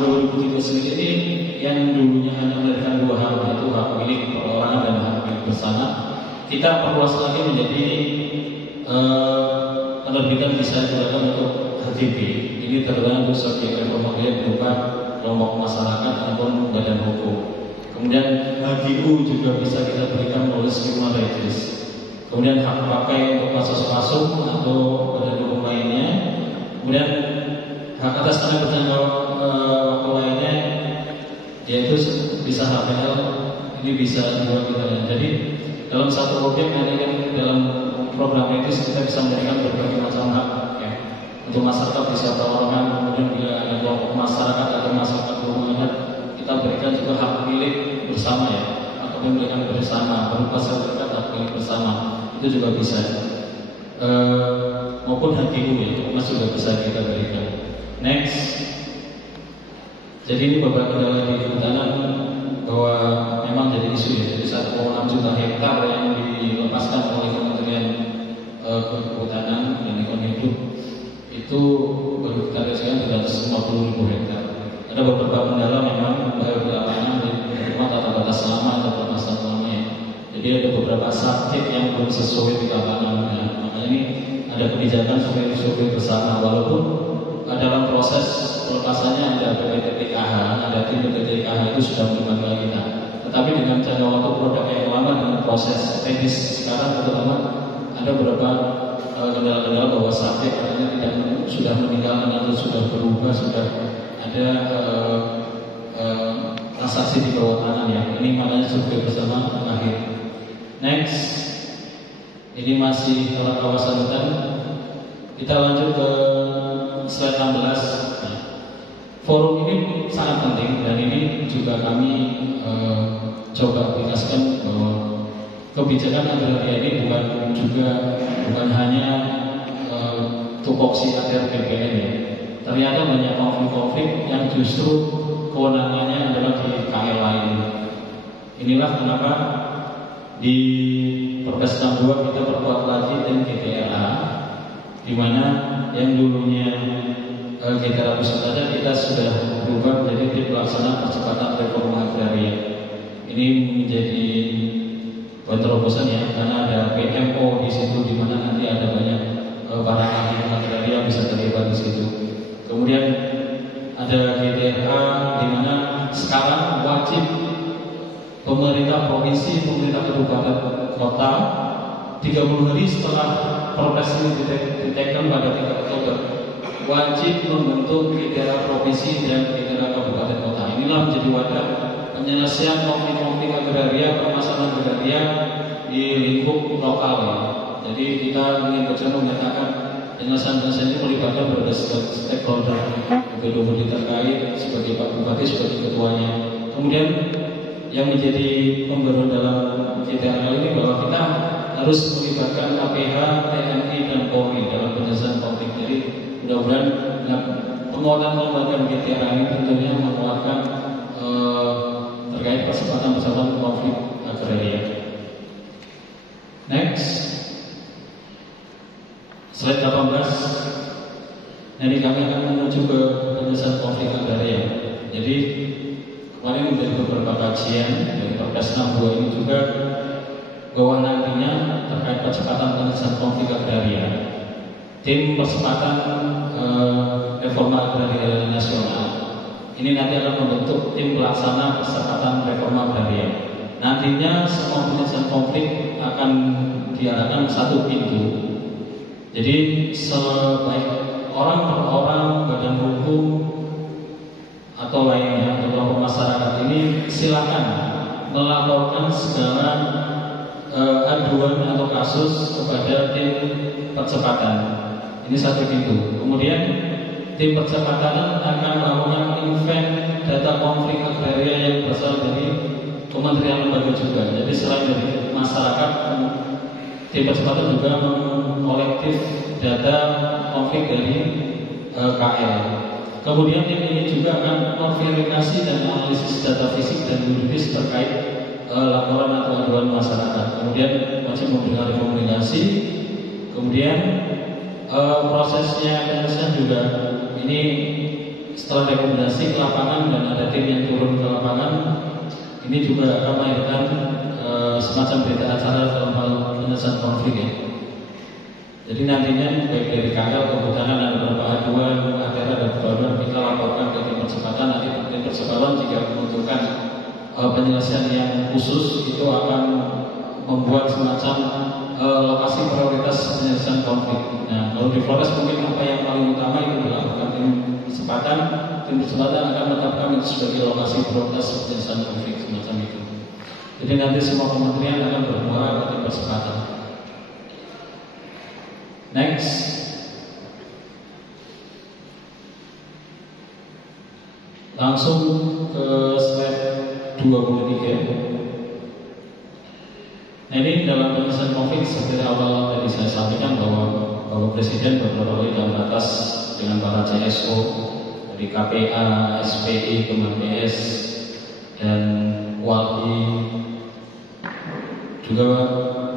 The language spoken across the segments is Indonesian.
2003 sendiri ini yang dulunya hanya memberikan dua hal, yaitu hak milik perorangan dan hak milik bersama, kita perluas lagi menjadi penerbitan bisa digunakan untuk HGB. Ini tergantung untuk subjek reforma berupa kelompok masyarakat ataupun badan hukum. Kemudian HGU juga bisa kita berikan melalui skema regis. Kemudian hak pakai untuk kasus-kasus atau badan hukum lainnya. Kemudian hak atas tanah bertanggung waktu lainnya, yaitu bisa HPL, ini bisa juga kita lihat. Jadi dalam satu objek dalam program itu kita bisa memberikan berbagai macam hak ya. Untuk masyarakat bisa perorangan, kemudian bila ada kelompok masyarakat atau masyarakat berhubungan, kita berikan juga hak milik bersama ya, atau memberikan bersama berupa sertifikat hak milik bersama, itu juga bisa. Maupun HGU ya, masih juga bisa kita berikan. Next. Jadi ini beberapa kendala di kehutanan bahwa memang jadi isu ya. Jadi 1,6 juta hektar yang dilepaskan oleh Kementerian Kehutanan dan Lingkungan Hidup itu baru kita lihat 350.000 hektar. Ada beberapa kendala memang baru di lapangan di rumah tata batas lama atau batas lamanya. Jadi ada beberapa subjek yang belum sesuai di lapangan. Nah, makanya ini ada kebijakan survei bersama, walaupun dalam proses pelepasannya ada BPTPKH, ada tim BPTPKH itu sudah melibatkan kita. Tetapi dengan jangka waktu produk yang lama dengan proses teknis sekarang terutama ada beberapa kendala-kendala bahwa subjek katanya tidak sudah meninggalkan atau sudah berubah, sudah ada transaksi di bawah tanah ya. Ini makanya survei bersama terakhir. Next, ini masih kawasan hutan. Kita lanjut ke slide 16. Nah, forum ini sangat penting dan ini juga kami coba aplikasikan bahwa kebijakan agraria ini bukan hanya tupoksi ATR BPN ya. Ternyata banyak konflik-konflik yang justru kewenangannya adalah di KL lain. Inilah kenapa di Perpres 62 kita perkuat lagi tim GTRA, di mana yang dulunya GTRA pusat saja kita sudah berubah menjadi tim pelaksana percepatan reforma agraria. Ini menjadi terobosan ya, karena ada PMO di situ, di mana nanti ada banyak para ahli agraria bisa terlibat di situ. Kemudian ada GTRA di mana sekarang wajib pemerintah provinsi, pemerintah kabupaten, kota 30 hari setelah Perpres ini diteken pada 3 Oktober wajib membentuk GTRA provinsi dan GTRA kabupaten kota. Inilah menjadi wadah penyelesaian konflik-konflik agraria, permasalahan agraria di lingkup lokal ya. Jadi kita ingin menyatakan penyelesaian ini melibatkan berbagai stakeholder, beda-beda terkait sebagai Pak Bupati, sebagai ketuanya. Kemudian yang menjadi pembaruan dalam GTRA ini bahwa kita harus melibatkan KPH, TNI dan Polri dalam penyelesaian konflik. Jadi mudah-mudahan penguatan lembaga GTRA ini tentunya menguatkan terkait percepatan konflik agraria. Next, slide 18. Jadi kami akan menuju ke penyelesaian konflik agraria. Jadi kemarin dari beberapa kajian dari Perpres 62 ini juga bahwa nantinya terkait percepatan penyelesaian konflik agraria, tim percepatan reforma agraria nasional ini nanti akan membentuk tim pelaksana percepatan reforma agraria. Nantinya semua penyelesaian konflik akan diarahkan satu pintu. Jadi sebaik orang per orang, badan hukum atau lainnya atau kelompok masyarakat ini silakan melaporkan segala aduan atau kasus kepada tim percepatan. Ini satu pintu. Kemudian tim percepatan akan melakukan event data konflik agraria yang berasal dari kementerian lembaga juga. Jadi selain dari masyarakat, tim percepatan juga mengkolektif data konflik dari KL. Kemudian tim ini juga akan memverifikasi dan analisis data fisik dan juridis terkait laporan atau aduan masyarakat. Kemudian wajib memberikan rekomendasi. Kemudian prosesnya penyelesaian juga ini setelah rekomendasi ke lapangan dan ada tim yang turun ke lapangan, ini juga akan melahirkan semacam berita acara dalam hal penyelesaian konflik ya. Jadi nantinya baik dari KL kehutanan ada beberapa aduan, acara dan baruan kita laporkan ke tim percepatan. Nanti tim percepatan jika membutuhkan penyelesaian yang khusus itu akan membuat semacam lokasi prioritas penyelesaian konflik. Nah, kalau di Flores mungkin apa yang paling utama itu dilakukan tim percepatan. Tim percepatan akan menetapkan itu sebagai lokasi prioritas penyelesaian konflik semacam itu. Jadi nanti semua kementerian akan bermuara ke tim percepatan. Next, langsung ke slide 23. Nah, ini dalam penyelesaian konflik seperti awal tadi saya sampaikan bahwa Bapak Presiden beberapa kali dalam atas dengan para CSO dari KPA, SPI, Kementerian PS dan WALI juga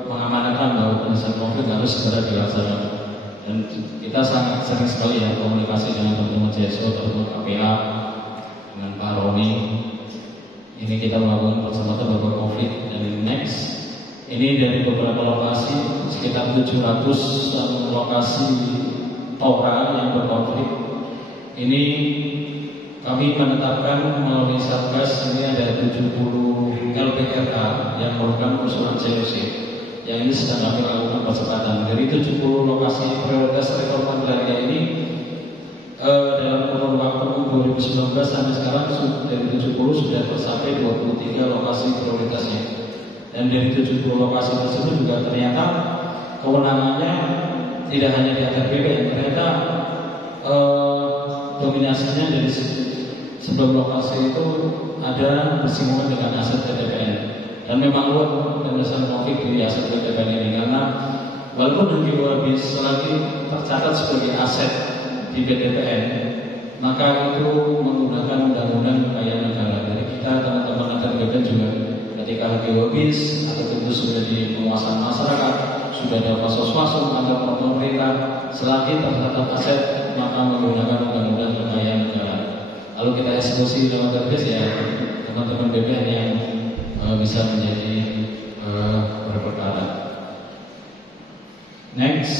mengamanatkan bahwa penyelesaian konflik harus segera dilaksanakan. Dan kita sangat sering sekali ya komunikasi dengan teman-teman CSO, teman-teman KPA, dengan Pak Roni. Ini kita melakukan percepatan beberapa konflik. Dan next, ini dari beberapa lokasi sekitar 700 lokasi tora yang berkonflik. Ini kami menetapkan melalui Satgas ini ada 70 LPRA yang merupakan usulan COC. Yang ini sedang kami lakukan percepatan. Dari 70 lokasi prioritas reforma agraria ini dalam kurun waktu 2019 sampai sekarang dari 70 sudah tercapai 23 lokasi prioritasnya. Dan dari 70 lokasi tersebut juga ternyata kewenangannya tidak hanya di APBN, ternyata dominasinya dari 9 lokasi itu ada bersinggungan dengan aset PTPN. Dan memang luar penyelesaian konflik di aset PTPN ini karena walaupun NGO habis lagi tercatat sebagai aset di PTPN, maka itu menggunakan undang-undang kekayaan negara. Jadi kita teman-teman akan PTPN juga ketika NGO habis atau itu sudah di penguasaan masyarakat, sudah ada fasilitas kantor pemerintah, selagi tercatat aset maka menggunakan undang-undang kekayaan negara. Lalu kita eksekusi dalam terkes ya teman-teman BPN yang bisa menjadi berperkara. Next,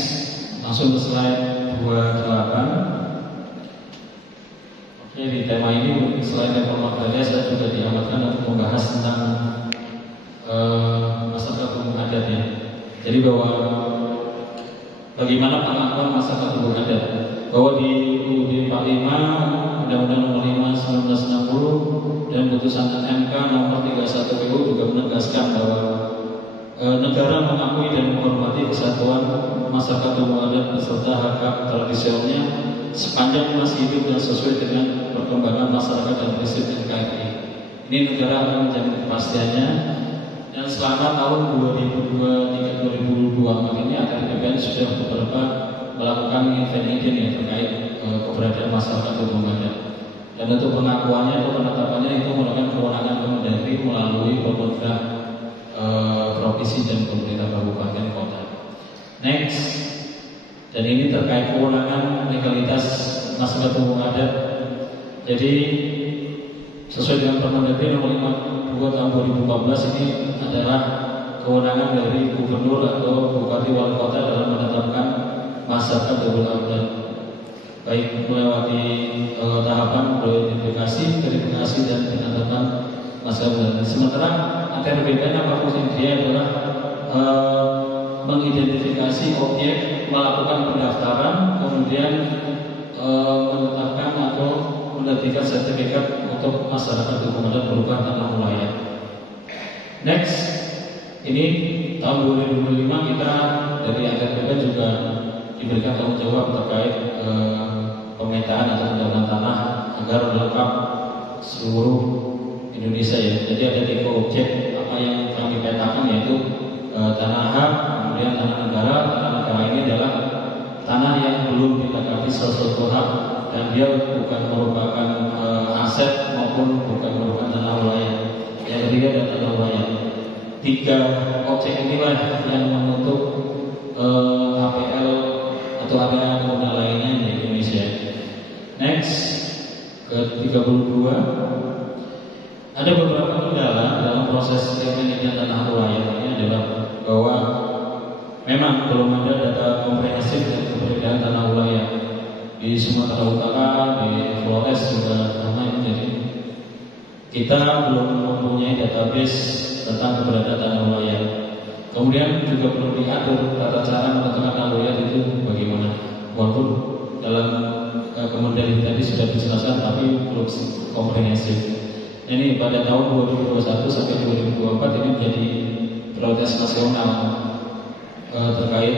langsung ke slide 28. Oke, di tema ini selain reforma agraria saya juga diamankan untuk membahas tentang masyarakat hukum adat ya. Jadi bahwa bagaimana pengakuan masyarakat hukum adat, bahwa di UUD 45 Undang-Undang Nomor 5 1960 dan putusan MK Nomor 31 PU juga menegaskan bahwa negara mengakui dan menghormati kesatuan masyarakat hukum adat beserta hak-hak tradisionalnya sepanjang masih hidup dan sesuai dengan perkembangan masyarakat dan prinsip NKRI. Ini negara akan menjamin kepastiannya. Dan selama tahun 2023-2024 ini APBN sudah beberapa melakukan event-event yang terkait keberadaan masyarakat hukum adat. Dan untuk pengakuannya atau penetapannya itu merupakan kewenangan Kemendagri melalui pemerintah provinsi dan pemerintah kabupaten kota. Next, dan ini terkait kewenangan legalitas masyarakat hukum adat. Jadi sesuai dengan Permendagri Nomor 52 Tahun 2014 ini adalah kewenangan dari gubernur atau bupati wali kota dalam menetapkan masyarakat hukum adat, baik melewati tahapan identifikasi, verifikasi dan penetapan masyarakat. Sementara APBN apapun dia adalah mengidentifikasi objek, melakukan pendaftaran, kemudian menetapkan atau menerbitkan sertifikat untuk masyarakat hukum adat berupa tanah wilayah. Next, ini tahun 2025 kita dari APBN juga diberikan tanggung jawab terkait pemetaan atau pendataan tanah agar lengkap seluruh Indonesia ya. Jadi ada 3 objek apa yang kami petakan yaitu tanah hak, kemudian tanah negara. Tanah negara ini adalah tanah yang belum dilengkapi sesuatu hak dan dia bukan merupakan aset maupun bukan merupakan tanah wilayah. Yang ketiga adalah tanah wilayah. 3 objek inilah yang membentuk APL atau ada pengguna lainnya di Indonesia. Next, 2022 ada beberapa kendala dalam proses penelitian tanah wilayah. Ini adalah bahwa memang belum ada data komprehensif dari keberadaan tanah wilayah di Sumatera Utara, di Flores juga sama. Jadi kita belum mempunyai database tentang keberadaan tanah wilayah. Kemudian juga belum diatur tata cara menentukan tanah wilayah itu bagaimana. Walaupun dalam kemudian tadi sudah dijelaskan, tapi belum komprehensif. Ini pada tahun 2021 sampai 2024 ini menjadi prioritas nasional terkait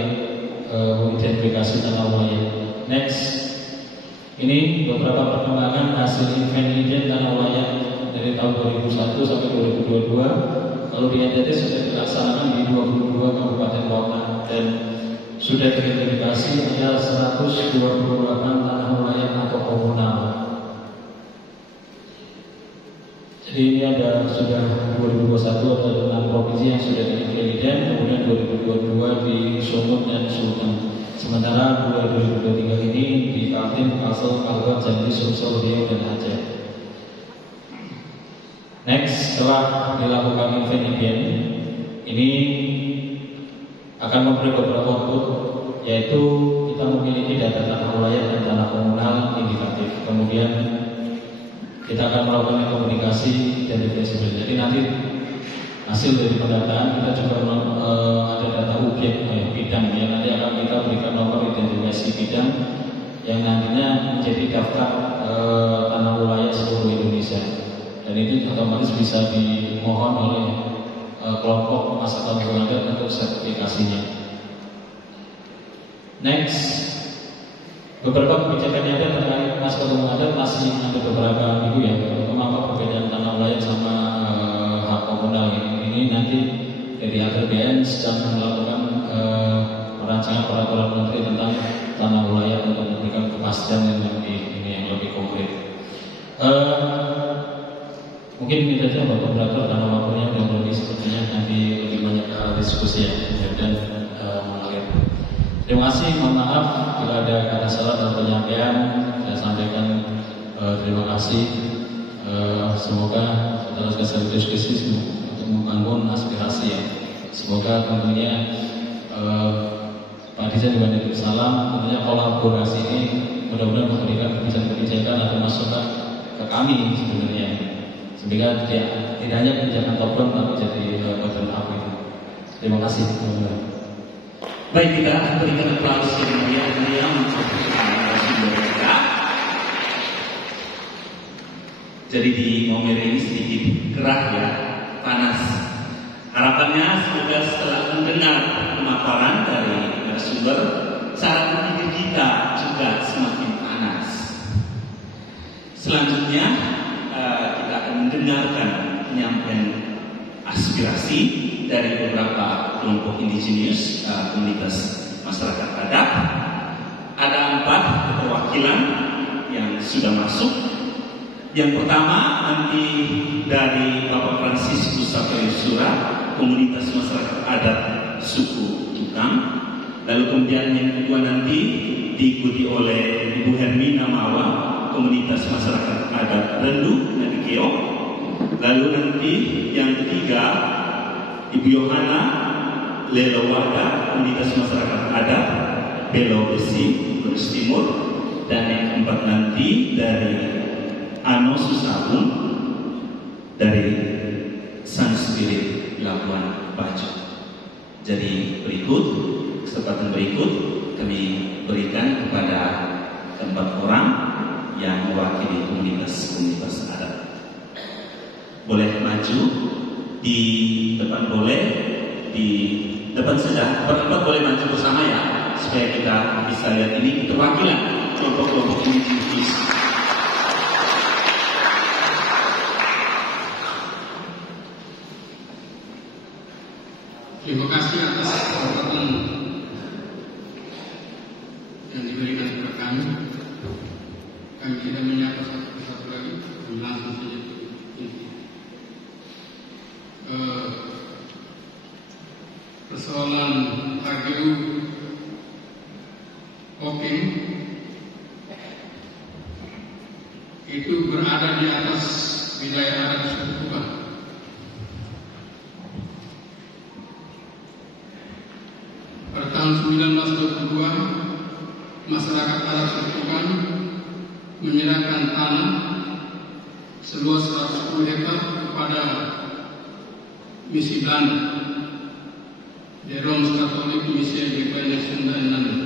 identifikasi tanah wilayah. Next, ini beberapa perkembangan hasil penelitian tanah wilayah dari tahun 2001 sampai 2022. Kalau di NTT sudah dilaksanakan di 22 kabupaten kota dan sudah teridentifikasi ada 128 tanah wilayah atau komunal. Jadi ini ada sudah 2021 ada 6 provinsi yang sudah diidentifikasi, kemudian 2022 di Sumut dan Sultan. Sementara 2023 ini di Kaltim, Kalsel, Kalbar, Jambi, Sumsel, Riau dan Aceh. Next, setelah dilakukan penelitian, ini akan memberi beberapa output, yaitu kita memiliki data tanah wilayah dan tanah komunal indikatif. Kemudian kita akan melakukan komunikasi dan identifikasi. Jadi nanti hasil dari pendataan kita juga ada data objek bidang yang nanti akan kita berikan nomor identifikasi bidang yang nantinya menjadi daftar tanah wilayah seluruh Indonesia. Dan itu otomatis bisa dimohon oleh kelompok masyarakat Bangladesh untuk sertifikasinya. Next, beberapa kebijakan yang ada terkait masyarakat Bangladesh masih ada beberapa minggu ya. Mengapa perbedaan tanah wilayah sama hak komunal ini nanti dari APBN sedang melakukan perancangan peraturan menteri tentang tanah wilayah untuk memberikan kepastian yang lebih konkret. Mungkin ini saja Bapak Moderator karena waktunya sudah lebih, sepertinya nanti lebih banyak diskusi ya dan mengalir. Terima kasih, mohon maaf bila ada kata salah dalam penyampaian. Saya sampaikan terima kasih. Semoga terus kesal diskusi untuk membangun aspirasi ya. Semoga tentunya Pak Dirjen juga titip salam. Tentunya kolaborasi ini mudah-mudahan memberikan kebijakan-kebijakan atau masukan ke kami sebenarnya. Sehingga tidak hanya kebijakan top down tapi jadi bottom up itu. Terima kasih. Baik, kita berikan aplaus yang meriah untuk narasumber kita. Jadi di Maumere ini sedikit gerah ya, panas. Harapannya semoga setelah mendengar pemaparan dari narasumber, cara berpikir kita juga semakin panas. Selanjutnya kita akan mendengarkan penyampaian aspirasi dari beberapa kelompok indigenous komunitas masyarakat adat. Ada 4 perwakilan yang sudah masuk. Yang pertama nanti dari Bapak Franciscus Saperius Sura, komunitas masyarakat adat suku Tukang. Lalu kemudian yang kedua nanti diikuti oleh Ibu Hermina Mawa, komunitas masyarakat adat Rendu Nadikeo. Lalu nanti yang ketiga Ibu Yohana Lelowada, komunitas masyarakat adat Belo Besi, Flores Timur. Dan yang keempat nanti dari Ano Susabung dari Sun Spirit Labuan Bajo. Jadi kesempatan berikut kami berikan kepada 4 orang yang mewakili komunitas adat. Boleh maju di depan, boleh di depan saja. Berempat boleh maju bersama ya, supaya kita bisa lihat ini keterwakilan kelompok-kelompok indigenous. Terima kasih atas kesempatan yang diberikan kepada kami. Kami tidak menyapa satu persatu lagi, langsung saja. Persoalan HGU Oking itu berada di atas wilayah adat suku Tuban. Pada tahun 1922, masyarakat adat suku Tuban menyerahkan tanah seluas 110 hektar kepada misi Belanda di Rooms-Katholieke Missie Gereja Sunda Nanda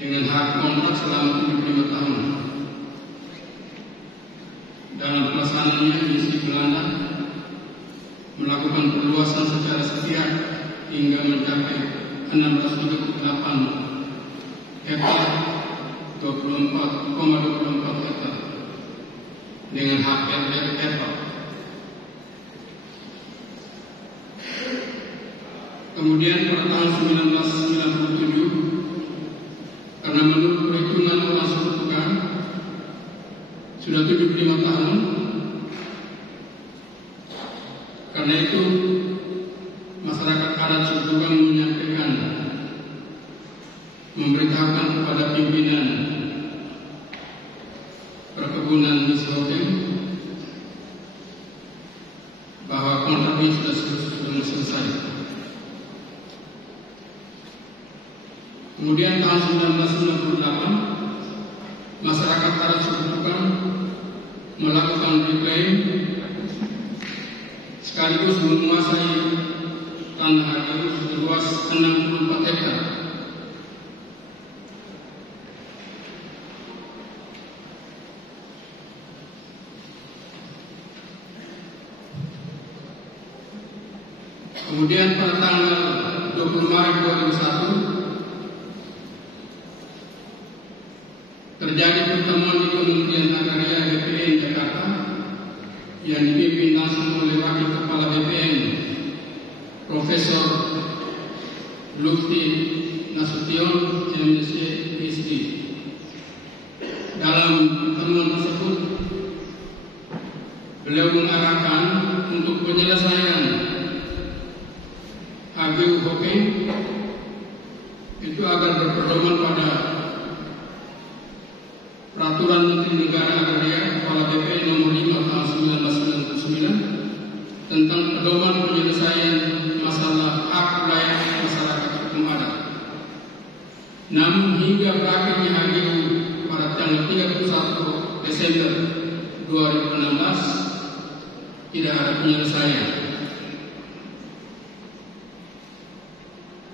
dengan hak kontrak selama 75 tahun. Dalam pelaksanaannya, misi Belanda melakukan perluasan secara sepihak hingga mencapai 638 hektar 24,24 hektar dengan hak RR. Kemudian pada tahun 1997, karena menurut perhitungan orang suku Tuban sudah 75 tahun, karena itu masyarakat adat suku Tuban menyampaikan, memberitahukan kepada pimpinan perkebunan Misrokem bahwa kontrak ini sudah selesai. Kemudian tahun 1998, masyarakat adat suku Tuban melakukan reclaim sekaligus menguasai tanah Hagaru seluas 64 hektar. Kemudian pada tanggal 20 Maret 2001 terjadi pertemuan di Kementerian Agraria BPN Jakarta yang dipimpin langsung oleh Wakil Kepala BPN Profesor Lutfi Nasution MSc PhD. Dalam pertemuan tersebut beliau mengarahkan untuk penyelesaian HGU Hokeng itu agar berpedoman pada Peraturan Menteri Negara Agraria Kepala BPN Nomor 5 Tahun 1999 tentang pedoman penyelesaian masalah hak wilayah masyarakat hukum adat. Namun hingga berakhirnya HGU pada tanggal 31 Desember 2016 tidak ada penyelesaian.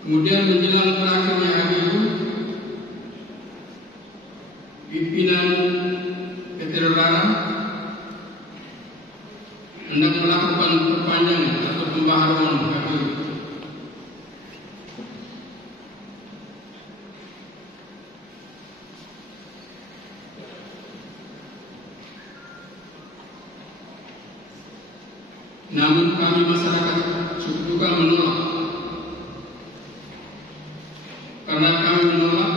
Kemudian menjelang berakhirnya HGU, pimpinan PT Rolara hendak melakukan perpanjangan atau pembaharuan HGU. Namun kami masyarakat suku Tuban menolak. Karena kami menolak,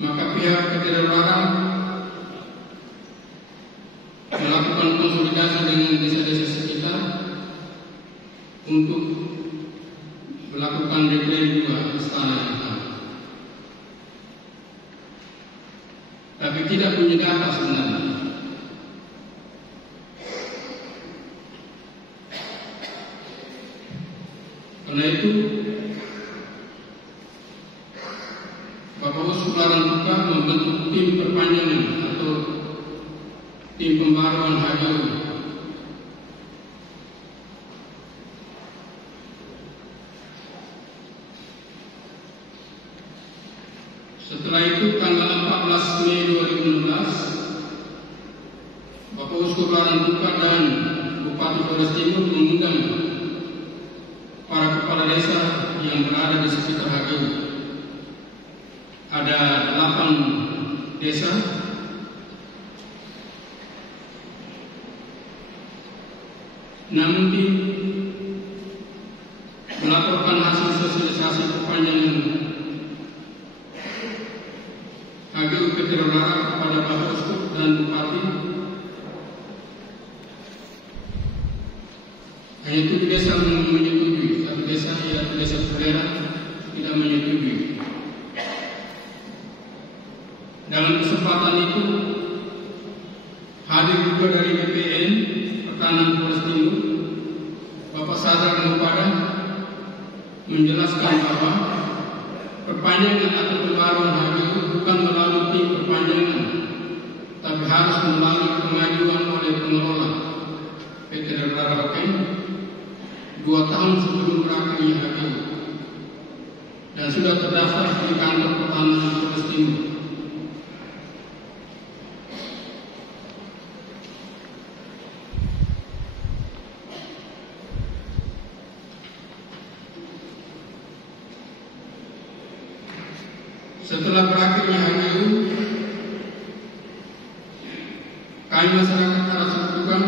maka pihak PT Rolara melakukan konsolidasi dengan desa-desa sekitar untuk melakukan reclaim juga istana kita. Tapi tidak punya data sebenarnya. Karena itu Bapak Uskupan Duka membentuk tim perpanjangan atau tim pembaruan HGU. Setelah itu tanggal 14 Mei 2016, Bapak Uskupan Duka dan Bupati Flores Timur mengundang para kepala desa yang berada di sekitar HGU. Ada 8 desa namun tim melaporkan hasil sosialisasi perpanjangan HGU PT Rolara kepada Bapak Uskup dan Bupati. Hanya 7 desa menyetujui, 1 desa yaitu Desa Fulera tidak menyetujui. Dalam kesempatan itu Hadir juga dari BPN Pertahanan Polres Timur, Bapak Sadar Mupada, menjelaskan bahwa perpanjangan atau pembaruan HGU bukan melalui tim perpanjangan, tapi harus melalui pengajuan oleh pengelola PT Relora Hoken 2 tahun sebelum berakhirnya HGU dan sudah terdaftar di kantor Pertahanan Polres Timur. Setelah berakhirnya HGU, kami masyarakat Arab Sekutukan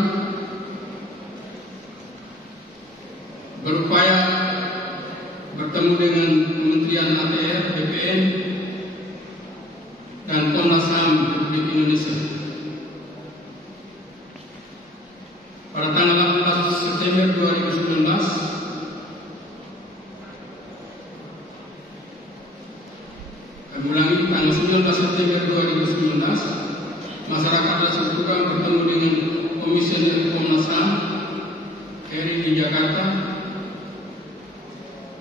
berupaya bertemu dengan Kementerian ATR, BPN, dan Komnas HAM Republik Indonesia. Pada tanggal 18 September 2019, ulangi, tanggal 19 September 2019, masyarakat Arab Sekutukan bertemu dengan Komisioner Komnas HAM RI di Jakarta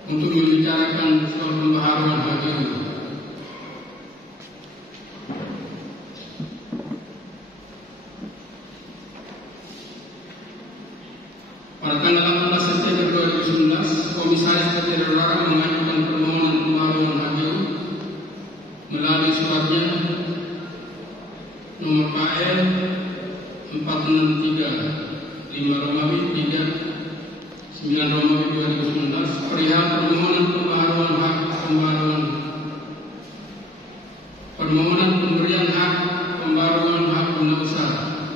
untuk membicarakan soal pembaharuan HGU. Pada tanggal 18 September 2019, Komisaris PT Relora mengajukan permohonan pembaharuan HGU melalui suratnya nomor KL 463 5 Romawi 3 9 Romawi 2019 perihal permohonan pemberian hak pembaruan hak guna usaha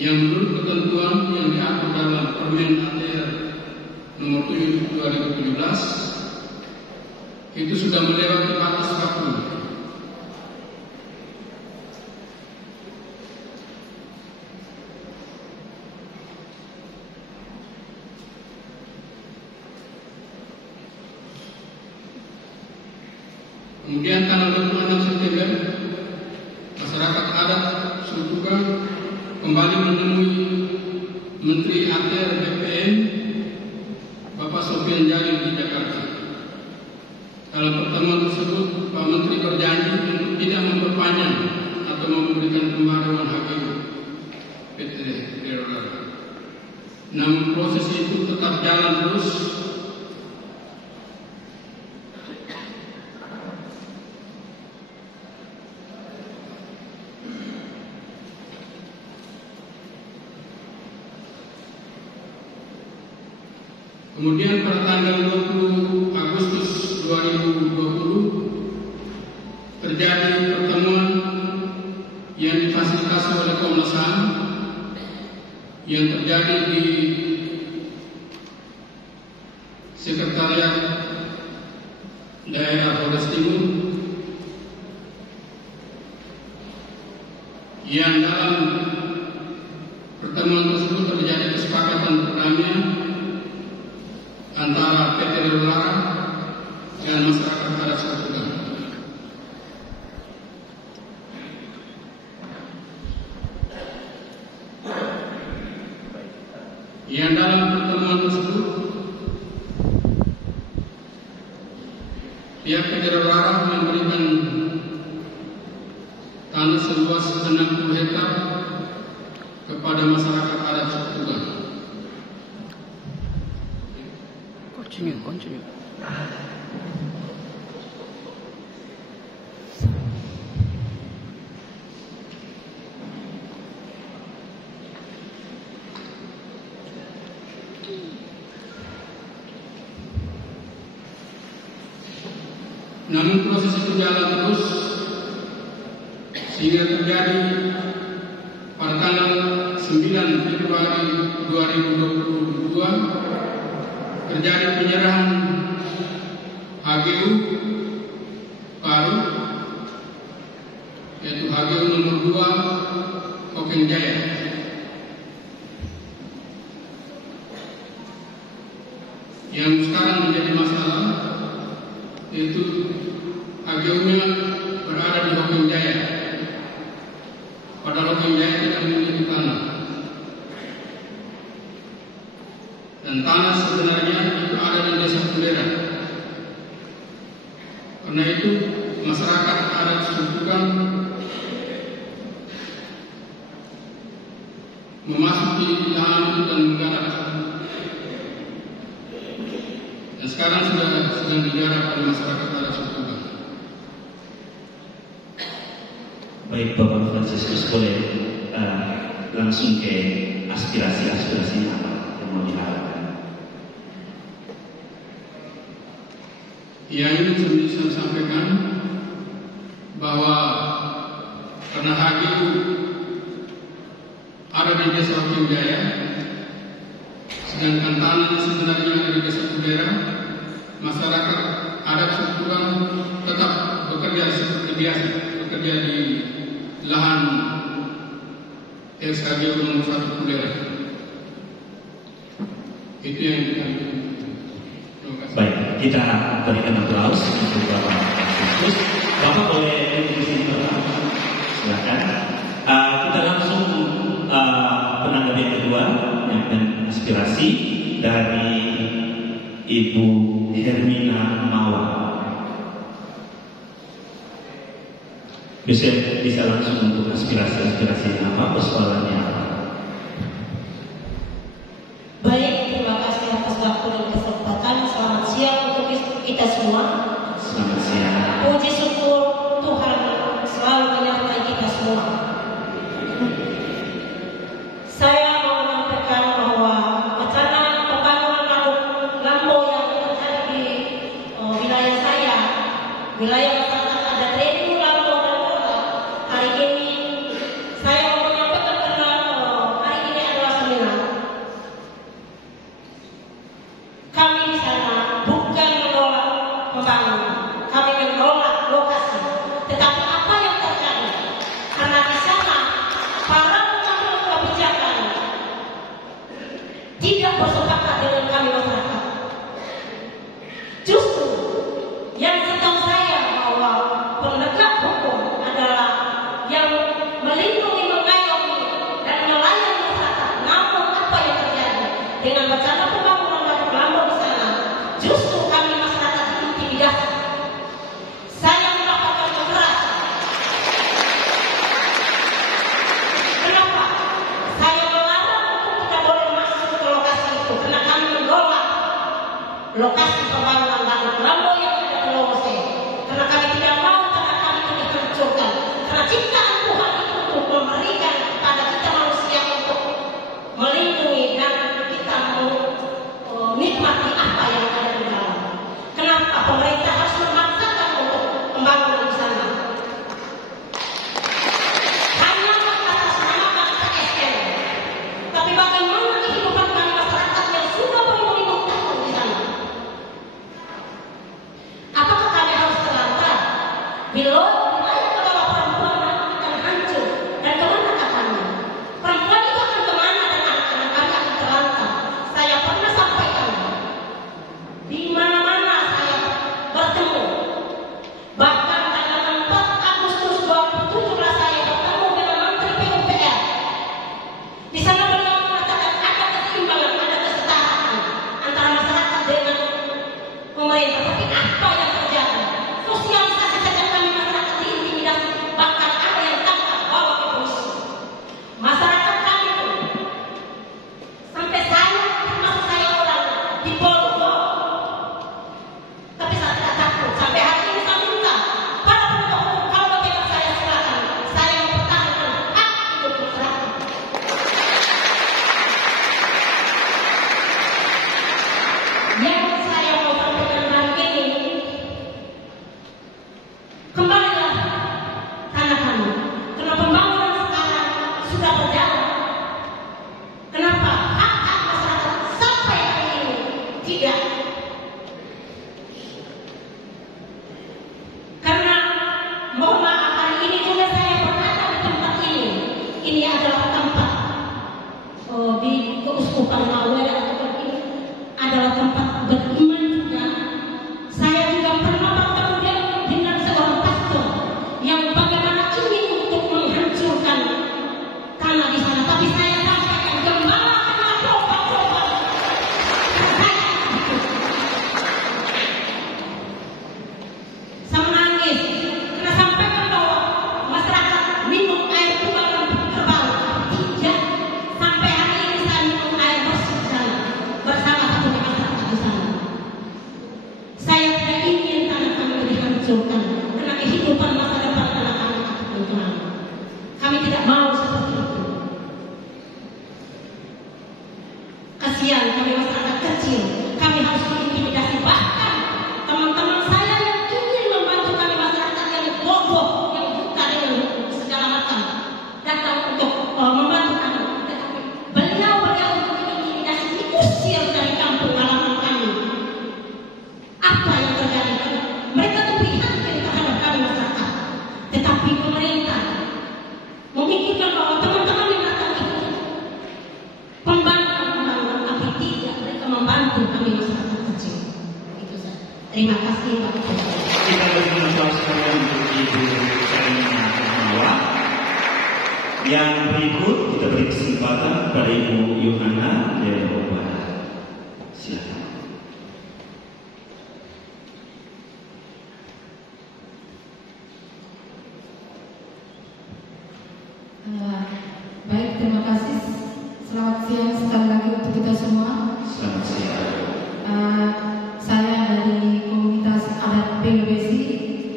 yang menurut ketentuan yang diatur dalam Permen ATR nomor 7 2017 itu sudah melewati batas waktu. Kemudian tanggal 26 September, masyarakat adat Sekutukan kembali menemui Menteri ATR BPN Bapak Sofian Jalil di Jakarta. Dalam pertemuan tersebut, Pak Menteri berjanji untuk tidak memperpanjang atau memberikan pembaruan HGU PT Relora. Namun proses itu tetap jalan terus. Kemudian pada tanggal 20 Agustus 2020 terjadi pertemuan yang difasilitasi oleh Komnas HAM yang terjadi di Sekretariat Daerah Polres Timur, yang dalam pertemuan tersebut terjadi kesepakatan perdamaian antara PT Relora dan masyarakat Arab Sekutukan. Yang dalam pertemuan tersebut pihak PT Relora memberikan tanah seluas 60 hektar kepada masyarakat Arab Sekutukan. Continue. Namun proses itu jalan terus sehingga terjadi pada tanggal 9 Februari 2022 terjadi penyerahan HGU baru, yaitu HGU nomor 2 Hoken Jaya. Yang sekarang menjadi masalah yaitu HGU-nya berada di Hoken Jaya. Pada Rokim Jaya tidak memiliki tanah. Dan tanah sebenarnya itu ada di desa Kulera. Karena itu masyarakat adat Sukukan memasuki lahan itu dan menggarap. Dan sekarang sedang digarap oleh masyarakat adat Sukukan. Baik, Bapak Fransiskus, boleh langsung ke aspirasi-aspirasinya apa yang mau diharapkan? Yang ini saya sampaikan bahwa karena HGU ada di desa Rokim Jaya, sedangkan tanahnya sebenarnya ada di desa Kulera, masyarakat adat Sukukan tetap bekerja seperti biasa, bekerja di lahan SKGU nomor 1 Kulera. Itu yang kita. Baik, kita berikan aplaus untuk Bapak Fransiskus. Bapak boleh duduk di sini, Bapak. Silakan. Kita langsung penanggapan yang kedua, yang aspirasi dari Ibu Hermina Mawar. Bisa langsung untuk aspirasi apa, persoalannya apa? Baik, terima kasih atas waktu dan kesempatan. Selamat siang untuk kita semua. Selamat siang. Puji syukur Tuhan selalu menyertai kita semua. Saya mau menyampaikan bahwa wacana pembangunan Lambo yang terjadi di wilayah saya, wilayah masyarakat adat Rendu, Lambo dan Kota, hari ini saya mau menyampaikan karena hari ini adalah seminar. Kami di sana bukan menolak pembangunan, kami menolak lokasi. Tetapi apa yang terjadi? Karena di sana para pengambil kebijakan tidak bersepakat dengan kami masyarakat. Justru yang setahu saya bahwa penegak hukum adalah yang melindungi, mengayomi dan melayani masyarakat. Namun apa yang terjadi dengan wacana pembangunan Waduk Lambo di sana? Justru kami masyarakat diintimidasi. Saya mendapatkan kekerasan. Kenapa? Saya melarang untuk tidak boleh masuk ke lokasi itu karena kami menolak lokasi pembangunan Waduk Lambo yang ada di Lowose. Karena kami tidak mau tanah kami itu dihancurkan. Karena ciptaan Tuhan itu untuk memberikan kepada kita manusia untuk melindungi dan kita menikmati apa yang ada di dalam. Kenapa pemerintah harus memaksakan untuk pembangunan di sana? Hanya atas nama bangsa SN. Tapi bagaimana kehidupan kami masyarakat yang sudah beribu-ribu tahun di sana? Terima kasih Pak. Kita berikan aplaus sekalian untuk Ibu Syarina Rahmawa. Yang berikut kita beri kesempatan kepada Ibu Yohana Deobara. Silakan. Baik, terima kasih. Selamat siang sekali lagi untuk kita semua. Selamat siang. Saya dari komunitas adat Belebesi,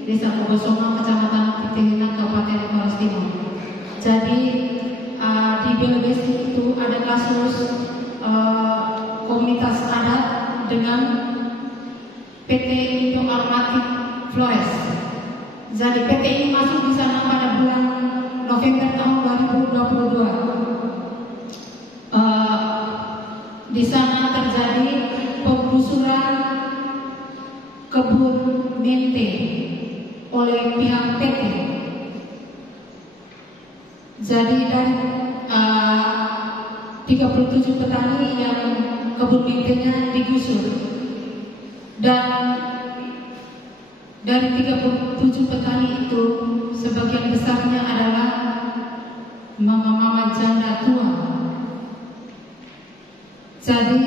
Desa Kobosonga, Kecamatan Pitihina, Kabupaten Flores Timur. Jadi di Belebesi itu ada kasus komunitas adat dengan PT Indo Aromatik Flores. Jadi PT ini masuk di sana pada bulan November tahun 2022. Di sana terjadi penggusuran kebun mente oleh pihak PT. Jadi dari 37 petani yang kebun mentenya digusur, dan dari 37 petani itu sebagian besarnya adalah mama-mama janda tua. Jadi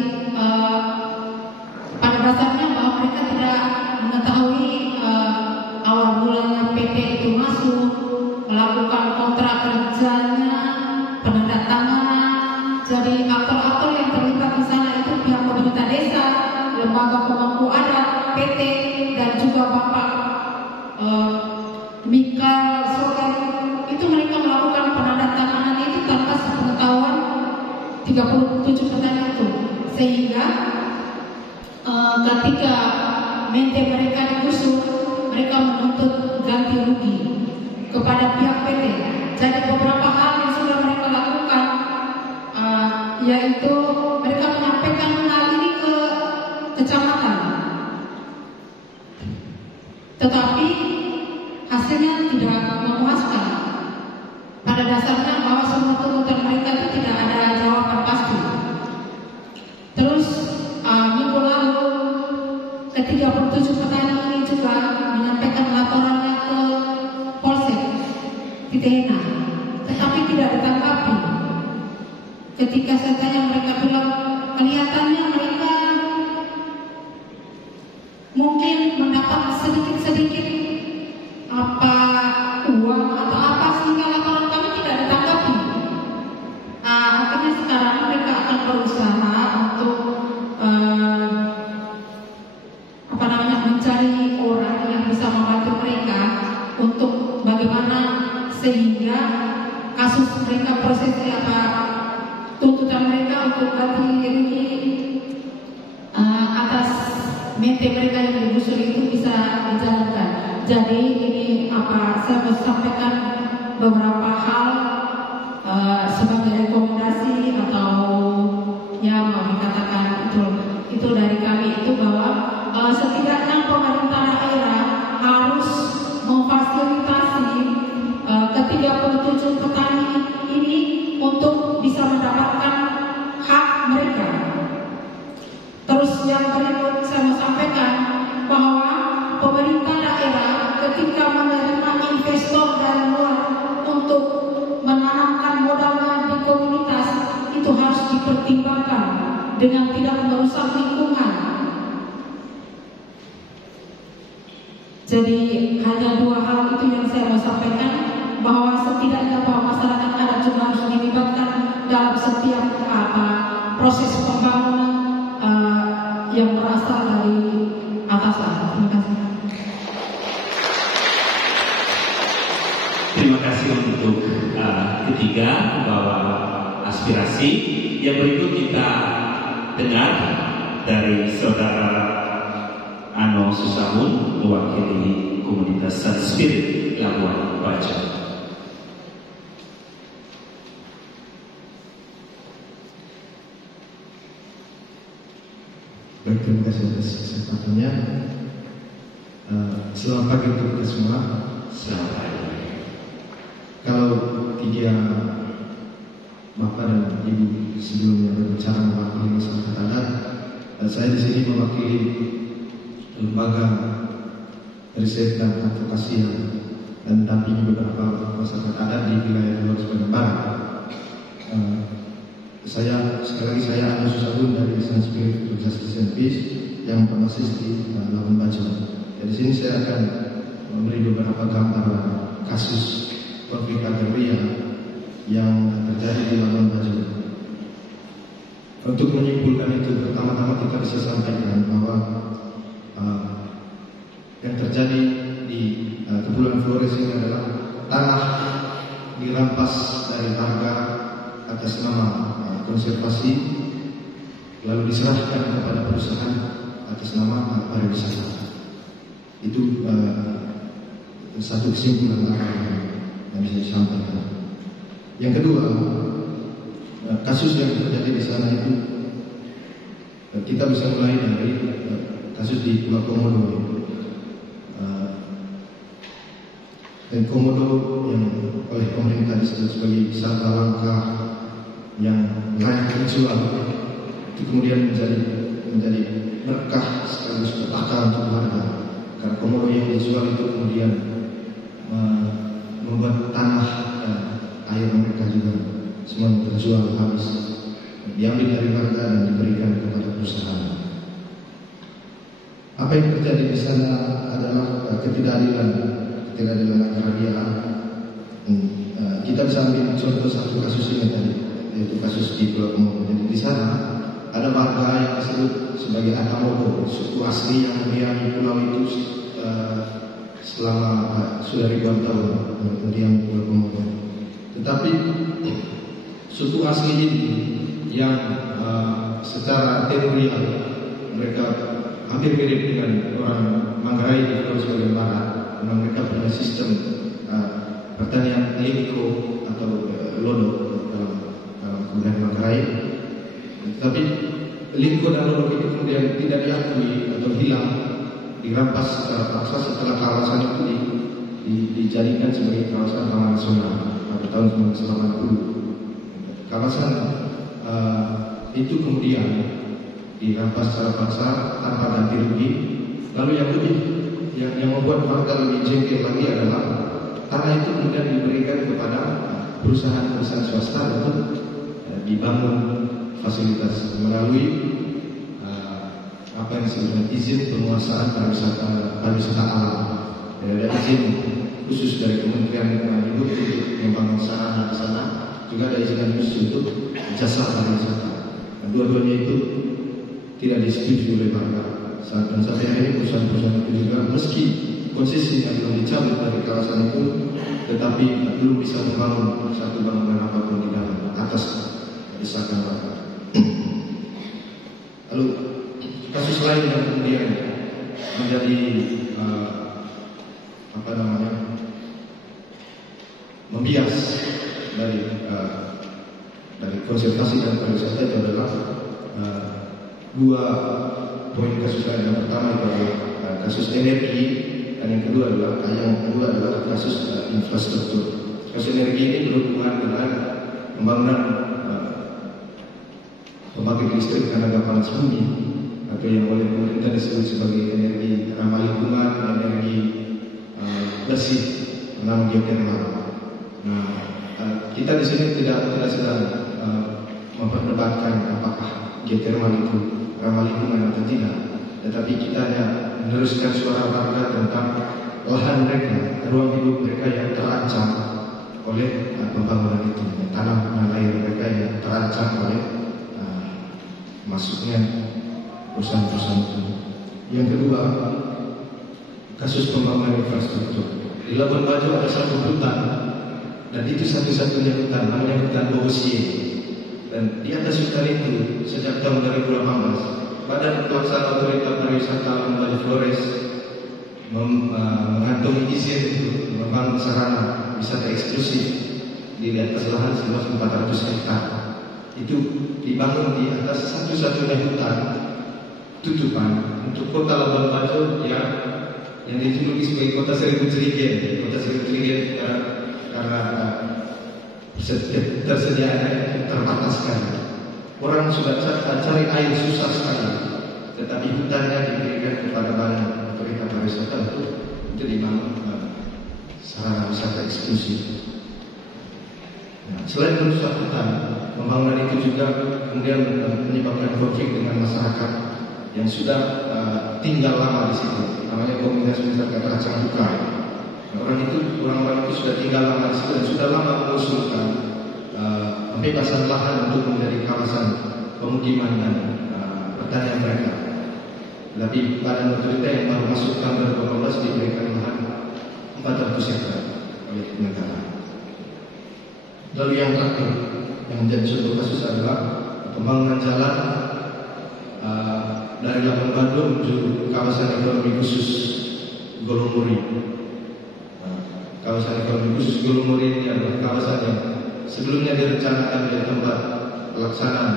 pada dasarnya bahwa mereka tidak mengetahui awal mulanya PT itu masuk, melakukan kontrak kerjanya, penandatanganan. Jadi aktor-aktor yang terlibat di sana itu pihak pemerintah desa, lembaga pemangku adat, PT, dan juga Bapak Mika Sogan. Itu mereka melakukan penandatanganan itu tanpa sepengetahuan 37 petani itu, sehingga ketika mente mereka digusur, mereka menuntut ganti rugi kepada pihak PT. Jadi beberapa hal yang sudah mereka lakukan, yaitu mereka menyampaikan hal ini ke kecamatan, tetapi hasilnya tidak memuaskan. Pada dasarnya bahwa semua tuntutan mereka itu tidak ada jawaban pasti. Terus minggu lalu ke-37 petani ini juga menyampaikan laporannya ke Polsek Pitihina, tetapi tidak ditanggapi. Ketika saya tanya, mereka bilang kelihatannya mereka mungkin mendapat sedikit-sedikit uang atau apa, sehingga laporan kami tidak ditanggapi. Akhirnya sekarang mereka akan berusaha untuk mencari orang yang bisa membantu mereka untuk bagaimana sehingga kasus mereka, prosesnya tuntutan mereka untuk ganti rugi atas mente mereka yang digusur itu bisa dijalankan. Jadi ini saya mau sampaikan beberapa hal sebagai rekomendasi atau ya mau dikatakan itu dari kami itu, bahwa setidaknya pemerintah daerah harus memfasilitasi ke-37 petani ini untuk bisa mendapatkan hak mereka. Terus yang berikut saya mau sampaikan bahwa pemerintah daerah ketika menerima investor dari luar untuk menanamkan modalnya di komunitas itu harus dipertimbangkan dengan tidak merusak lingkungan. Jadi hanya dua hal itu yang saya mau sampaikan, bahwa setidaknya bahwa masyarakat adat juga harus dilibatkan dalam setiap proses pembangunan yang berasal dari atasan. Terima kasih. Terima kasih untuk ketiga bahwa aspirasi. Yang berikut kita dengar dari saudara Ano Susahun, mewakili komunitas Sun Spirit Labuan Bajo. Baik, terima kasih atas kesempatannya. Selamat pagi untuk kita semua. Selamat pagi. Kalau tiga bapak dan ibu sebelumnya berbicara mewakili masyarakat adat, saya di sini mewakili lembaga riset dan advokasi dan dampingi beberapa masyarakat adat di wilayah Luar Sumatera Barat. Saya sekali lagi saya Agus Susabun dari Center Spirit for Justice and Peace yang berbasis di Labuan Bajo. Dari sini saya akan memberi beberapa gambar kasus konflik agraria yang terjadi di Labuan Bajo. Untuk menyimpulkan itu, pertama-tama kita bisa sampaikan bahwa yang terjadi di Kepulauan Flores ini adalah tanah dirampas dari warga atas nama konservasi, lalu diserahkan kepada perusahaan atas nama pariwisata. Itu satu kesimpulan yang bisa disampaikan. Yang kedua, kasus yang terjadi di sana itu kita bisa mulai dari kasus di Pulau Komodo. Dan Komodo yang oleh pemerintah disebut sebagai wisata langka yang layak dijual, itu kemudian menjadi berkah sekaligus petaka untuk warga. Karena Komodo yang dijual itu kemudian membuat tanah dan air mereka juga semua terjual habis, diambil dari warga dan diberikan kepada perusahaan. Apa yang terjadi di sana adalah ketidakadilan agraria. Kita bisa ambil contoh satu kasus ini tadi, yaitu kasus di Pulau Komodo. Jadi di sana ada warga yang disebut sebagai Atamodo, suku asli yang mendiami pulau itu selama sudah ribuan tahun mendiami Pulau Komodo. Tetapi suku asli ini yang secara teritorial mereka hampir mirip dengan orang Manggarai di Pulau Sulawesi Barat. Memang mereka punya sistem pertanian lingko atau lodok dalam kebudayaan Manggarai. Tapi lingko dan lodok itu kemudian tidak diakui atau hilang, dirampas secara paksa setelah kawasan itu dijadikan sebagai kawasan taman nasional pada tahun 1980. Kawasan itu kemudian dirampas secara paksa tanpa ganti rugi. Lalu yang membuat warga lebih jengkel lagi adalah tanah itu kemudian diberikan kepada perusahaan-perusahaan swasta untuk dibangun fasilitas melalui apa yang disebut izin penguasaan pariwisata alam. Ada izin khusus dari Kementerian Lingkungan Hidup untuk membangun sarana di sana, juga ada izin khusus untuk jasa pariwisata. Dua-duanya itu tidak disetujui oleh warga. Dan sampai hari ini perusahaan-perusahaan itu juga meski konsesinya belum dicabut dari kawasan itu, tetapi belum bisa membangun satu bangunan apapun di dalam atas desakan warga. Lalu kasus lain yang kemudian menjadi membias dari konservasi dan pariwisata itu adalah dua poin kasus lain. Yang pertama itu adalah kasus energi, dan yang kedua adalah kasus infrastruktur. Kasus energi ini berhubungan dengan pembangunan pembangkit listrik tenaga panas bumi atau yang oleh pemerintah disebut sebagai energi ramah lingkungan, energi bersih, non geotermal. Nah, kita di sini tidak sedang memperdebatkan apakah geotermal itu ramah lingkungan atau tidak, tetapi kita hanya meneruskan suara warga tentang lahan mereka, ruang hidup mereka yang terancam oleh pembangunan itu, tanah dan air mereka yang terancam oleh masuknya perusahaan-perusahaan itu. Yang kedua, kasus pembangunan infrastruktur. Di Labuan Bajo ada satu hutan, dan itu satu-satunya hutan, namanya hutan Bogosie. Dan di atas hutan itu sejak tahun 2018 Badan Pelaksana Otoritas Pariwisata Labuan Bajo Flores mengantongi izin untuk membangun sarana wisata eksklusif di atas lahan seluas 400 hektar. Itu dibangun di atas satu-satunya hutan tutupan untuk kota Labuan Bajo yang dijuluki sebagai kota seribu cerigen. Kota seribu cerigen karena tersediaannya terbatas sekali. Orang sudah cari air susah sekali. tetapi hutannya diberikan kepada Badan Otorita Pariwisata untuk dibangun sarana wisata eksklusif. Nah, selain merusak hutan, pembangunan itu juga kemudian menyebabkan konflik dengan masyarakat yang sudah tinggal lama di situ. Namanya komunitas masyarakat Racang Bukai. Orang-orang itu sudah tinggal lama di situ dan sudah lama mengusulkan pembebasan lahan untuk menjadi kawasan pemukiman dan pertanian mereka. Tapi Badan Otorita yang baru masuk tahun 2018 diberikan lahan 400 hektar oleh negara. Lalu yang terakhir yang menjadi suatu kasus adalah pembangunan jalan dari Labuan Bajo menuju kawasan ekonomi khusus Golomori. Kawasan ekonomi khusus Golomori ini adalah kawasan yang sebelumnya direncanakan menjadi tempat pelaksanaan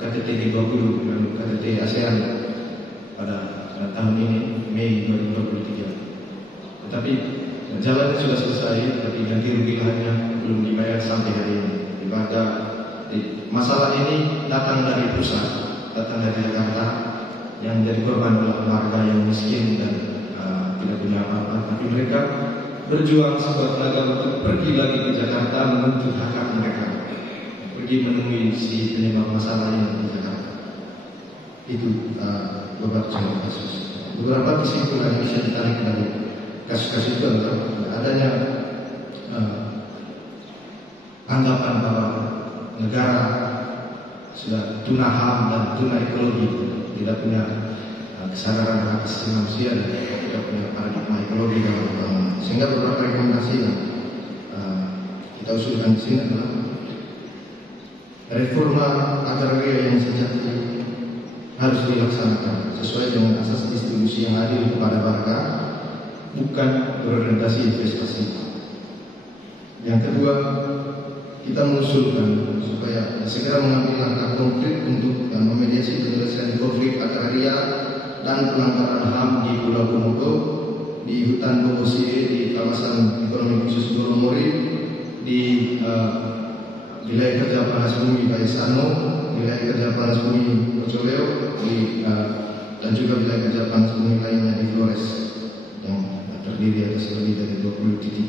KTT G20 dan KTT ASEAN pada tahun ini, Mei 2023. Tetapi jalannya sudah selesai, tapi ganti rugi lahannya belum dibayar sampai hari ini. Masalah ini datang dari pusat, datang dari Jakarta, yang menjadi korban adalah warga yang miskin dan tidak punya apa-apa. Tapi mereka berjuang sekuat tenaga untuk pergi lagi ke Jakarta menuntut hak mereka, pergi menemui si penyebab masalahnya di Jakarta. Itu beberapa contoh kasus. Beberapa kesimpulan yang bisa ditarik dari kasus-kasus itu adalah adanya anggapan bahwa negara sudah tuna HAM dan tuna ekologi, tidak punya kesadaran hak asasi manusia dan tidak punya paradigma ekologi dalam pembangunan. Sehingga beberapa rekomendasi yang kita usulkan di sini adalah reforma agraria yang sejati harus dilaksanakan sesuai dengan asas distribusi yang adil kepada warga, bukan berorientasi investasi. Yang kedua, kita mengusulkan supaya segera mengambil langkah konkret untuk memediasi penyelesaian konflik agraria dan pelanggaran HAM di Pulau Komodo, di hutan Bogosie, di kawasan ekonomi khusus Golomori, di wilayah kerja panas bumi Baisano, wilayah kerja panas bumi Pocoleo, dan juga wilayah kerja panas bumi lainnya di Flores yang terdiri atas lebih dari 20 titik.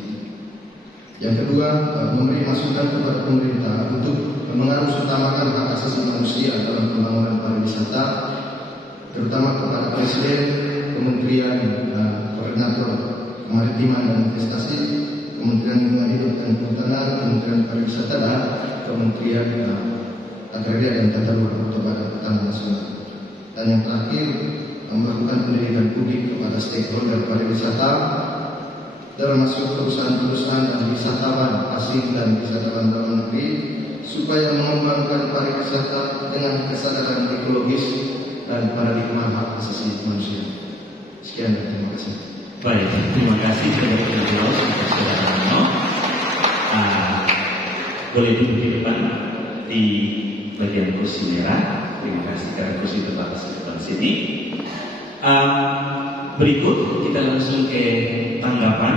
Yang kedua, memberi masukan kepada pemerintah untuk mengharusutamakan hak asasi manusia dalam pembangunan pariwisata, terutama kepada Presiden, Kementerian Koordinator Kemaritiman dan Investasi, Kementerian Lingkungan Hidup dan Kehutanan, Kementerian Pariwisata, dan Kementerian Agraria dan Tata Ruang atau Badan Tanah Nasional. Dan yang terakhir, melakukan pendidikan publik kepada stakeholder pariwisata, termasuk perusahaan-perusahaan dan wisatawan asing dan wisatawan dalam negeri, supaya mengembangkan pariwisata dengan kesadaran ekologis dan paradigma hak asasi manusia. Sekian dan terima kasih. Baik, terima kasih kepada beliau Saudara Rano. Boleh duduk di depan di bagian kursi merah. Terima kasih karena kursi terbatas di depan sini. Berikut kita langsung ke tanggapan.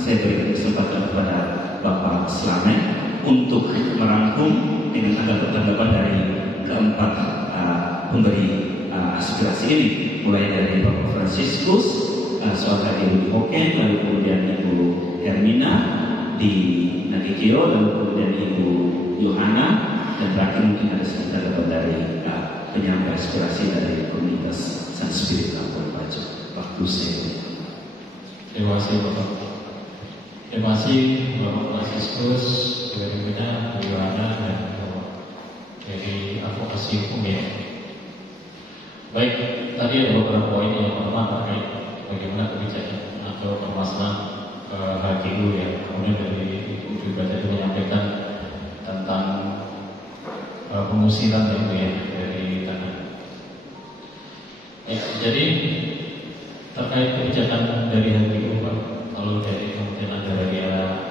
Saya berikan kesempatan kepada Bapak Slamet untuk merangkum dengan ada tanggapan dari keempat pemberi aspirasi ini, mulai dari Bapak Franciscus soal tadi Ibu Hoken, lalu kemudian Ibu Hermina di Nagikio, lalu kemudian Ibu Yohana, dan terakhir mungkin ada sedikit tanggapan dari penyampai aspirasi dari komunitas San Spirit Labuan Bajo. Waktu saya. Terima kasih Bapak. Terima kasih Bapak Franciscus, Bu Hermina, Bu Yohana, dan dari advokasi hukum ya. Baik, tadi ada beberapa poin yang pertama terkait bagaimana kebijakan atau permasalahan HGU ya. Kemudian dari Ibu juga tadi menyampaikan tentang pengusiran itu ya dari tanah. Ya, jadi terkait kebijakan dari HGU Pak, kalau dari Kementerian Agraria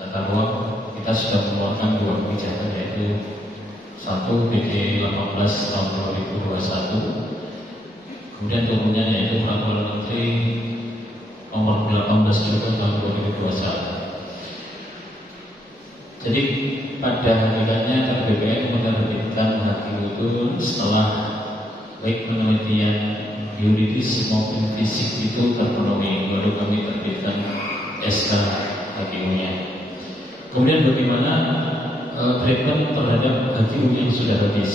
Tata Ruang kita sudah mengeluarkan dua kebijakan, yaitu satu PD 18 tahun 2021, kemudian turunnya yaitu Peraturan Menteri Nomor 18 juga tahun 2021. Jadi pada hakikatnya KPBN menerbitkan HGU itu setelah baik penelitian yuridis maupun fisik itu terpenuhi, baru kami terbitkan SK HGU-nya. Kemudian bagaimana treatment terhadap HGU yang sudah habis?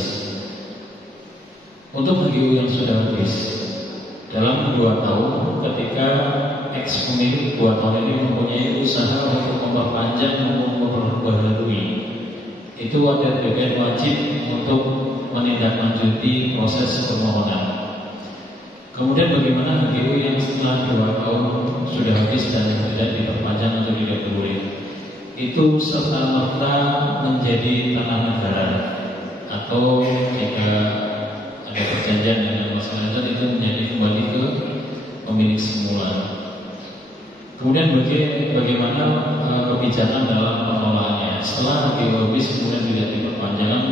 Untuk HGU yang sudah habis, dalam 2 tahun ketika ex pemilik 2 tahun ini mempunyai usaha untuk memperpanjang maupun memperbaharui, itu ada BPN wajib untuk menindaklanjuti proses permohonan. Kemudian bagaimana HGU yang setelah 2 tahun sudah habis dan tidak diperpanjang atau tidak boleh, itu serta-merta menjadi tanah negara, atau jika ada perjanjian dengan masyarakat itu menjadi kembali ke pemilik semula. Kemudian bagaimana kebijakan dalam pengelolaannya? Setelah HGU habis kemudian tidak diperpanjang,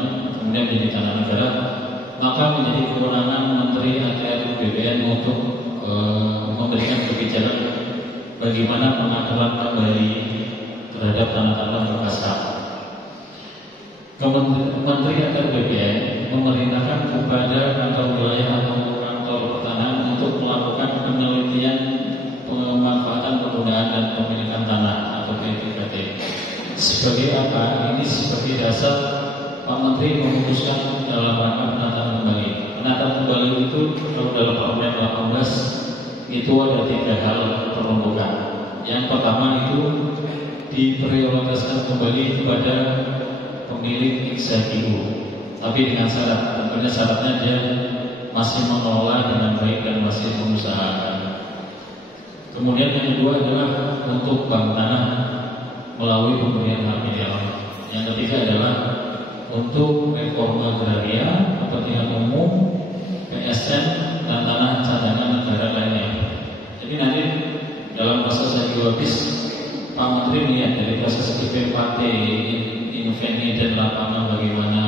kemudian menjadi tanah negara, maka menjadi kewenangan Menteri ATR BPN untuk memberikan kebijakan bagaimana pengaturan kembali terhadap tanah-tanah bekas hak. Menteri ATR BPN memerintahkan kepada kantor wilayah atau kantor pertanahan untuk melakukan penelitian pemanfaatan, penggunaan dan pemilikan tanah atau PPKT. Sebagai apa? Ini sebagai dasar Pak Menteri memutuskan dalam rangka penataan kembali. Penataan kembali itu kalau dalam Permen 18 itu ada 3 hal peruntukan. Yang pertama itu diprioritaskan kembali kepada pemilik HGU, tapi dengan syarat, tentunya syaratnya dia masih mengelola dengan baik dan masih mengusahakan. Kemudian yang kedua adalah untuk bank tanah melalui pemberian hak mineral. Yang ketiga adalah untuk reforma agraria, kepentingan umum, PSN dan tanah cadangan negara lainnya. Jadi nanti dalam proses HGU habis, Pak Menteri melihat dari proses PPKT, Inveni dan lapangan bagaimana.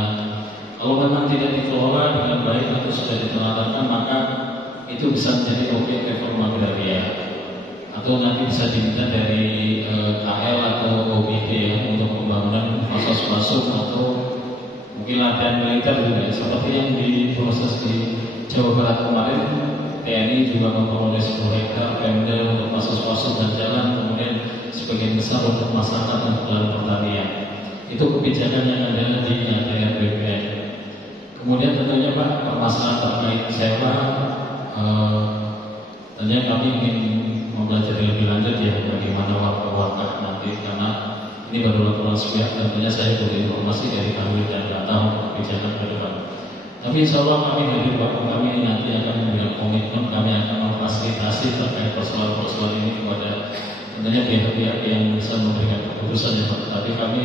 Kalau memang tidak dikelola dengan baik atau sudah ditelantarkan, maka itu bisa menjadi objek reforma agraria, atau nanti bisa diminta dari KL atau OBD untuk pembangunan fasilitas atau mungkin latihan militer juga, seperti yang diproses di Jawa Barat kemarin. TNI juga memperoleh 10 hektar Pemda untuk fasilitas dan jalan, kemudian sebagian besar untuk masyarakat dan pertanian. Itu kebijakan yang ada di ATR BPN. Kemudian tentunya Pak, permasalahan terkait sewa, tentunya kami ingin mempelajari lebih lanjut ya bagaimana wakaf nanti, karena ini baru laporan sepihak. Tentunya saya butuh informasi dari kami dan data untuk kebijakan ke depan. Tapi insya Allah kami hadir Pak, kami nanti akan memberikan komitmen, kami akan memfasilitasi terkait persoalan-persoalan ini kepada tentunya pihak-pihak yang bisa memberikan keputusan ya Pak. Tapi kami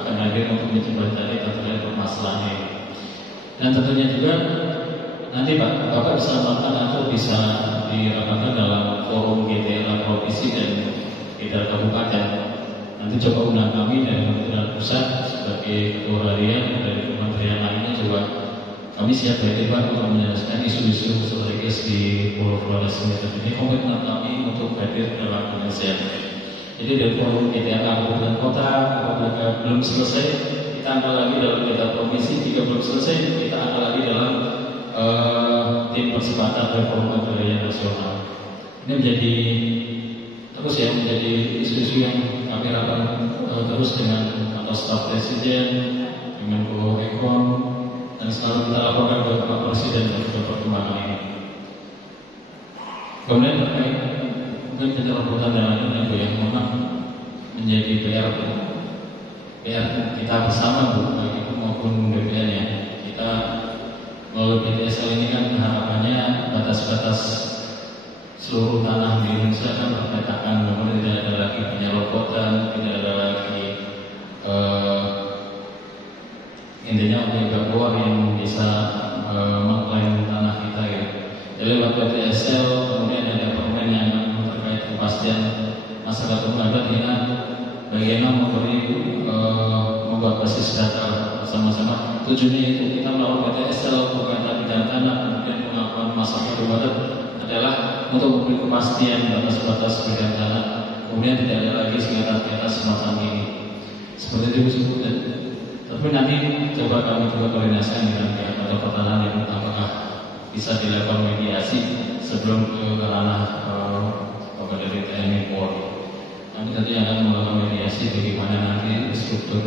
akan hadir untuk mencoba cari terkait permasalahan ini. Dan tentunya juga nanti Pak, Bapak bisa melakukan atau bisa dirapatkan dalam forum GTLA provinsi dan GTLA kabupaten. Nanti coba undang kami dari Kementerian Pusat sebagai ketua harian, dari kementerian lainnya juga. Kami siap hadir Pak untuk menjelaskan isu-isu strategis di Pulau Flores ini. Ini komitmen kami untuk hadir dalam penelitian. Jadi dari forum GTLA kabupaten kota, apabila belum selesai, kita angkat lagi dalam GTLA provinsi. Jika belum selesai, kita angkat lagi dalam tim percepatan reforma agraria nasional. Ini menjadi terus ya, menjadi isu-isu yang kami rapat terus dengan atau staf presiden, dengan Menko Ekon, dan selalu kita laporkan ke Pak Presiden dan perkembangan ini. Kemudian terkait mungkin penyelamatan dan lainnya yang memang menjadi PR kita bersama Bu, baik itu maupun BPN ya. Kita melalui PTSL ini kan harapannya batas-batas seluruh tanah di Indonesia kan terpetakan, kemudian tidak ada lagi penyerobotan, tidak ada lagi intinya objek bawah yang bisa mengklaim tanah kita ya. Jadi lewat PTSL kemudian ada permen yang terkait kepastian masyarakat adat dengan bagaimana membuat basis data bersama-sama. Tujuannya itu kita melakukan PTSL berkaitan dengan tanah, kemudian pengakuan masyarakat adat adalah untuk memberi kepastian batas-batas bidang tanah, kemudian tidak ada lagi sengketa semacam ini. Seperti itu disebutkan. Tapi nanti coba kami koordinasikan dengan pihak atau pertanahan yang apakah bisa dilakukan mediasi sebelum ke ranah dari TNI Polri. Kami tentunya akan melakukan mediasi bagaimana nanti struktur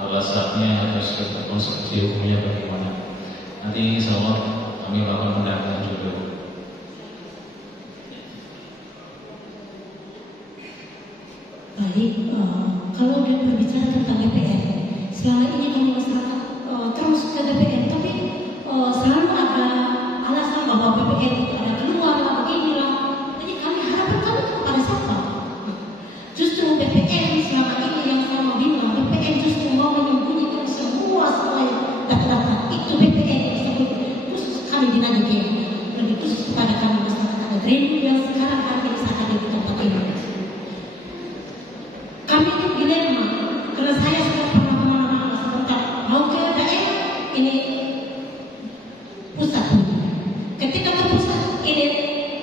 alasannya atau struktur konstruksi hukumnya bagaimana. Nanti insya Allah kami melakukan pendampingan juga. Baik, kalau udah berbicara tentang BPN, selama ini kami masyarakat terus ke BPN, tapi selalu ada alasan bahwa BPN itu ada keluar lah, beginilah. Jadi kami harapkan kami kepada siapa? Justru BPN selama ini yang saya mau bilang, BPN justru mau menyembunyikan semua data-data itu BPN tersebut. Terus kami dinanti lebih khusus kepada kami masyarakat Adrenu yang sekarang kami sangat di tempat ini. Kami itu dilema, karena saya sudah pernah kemana-mana sebentar mau ke daerah ini pusat, ketika ke pusat ini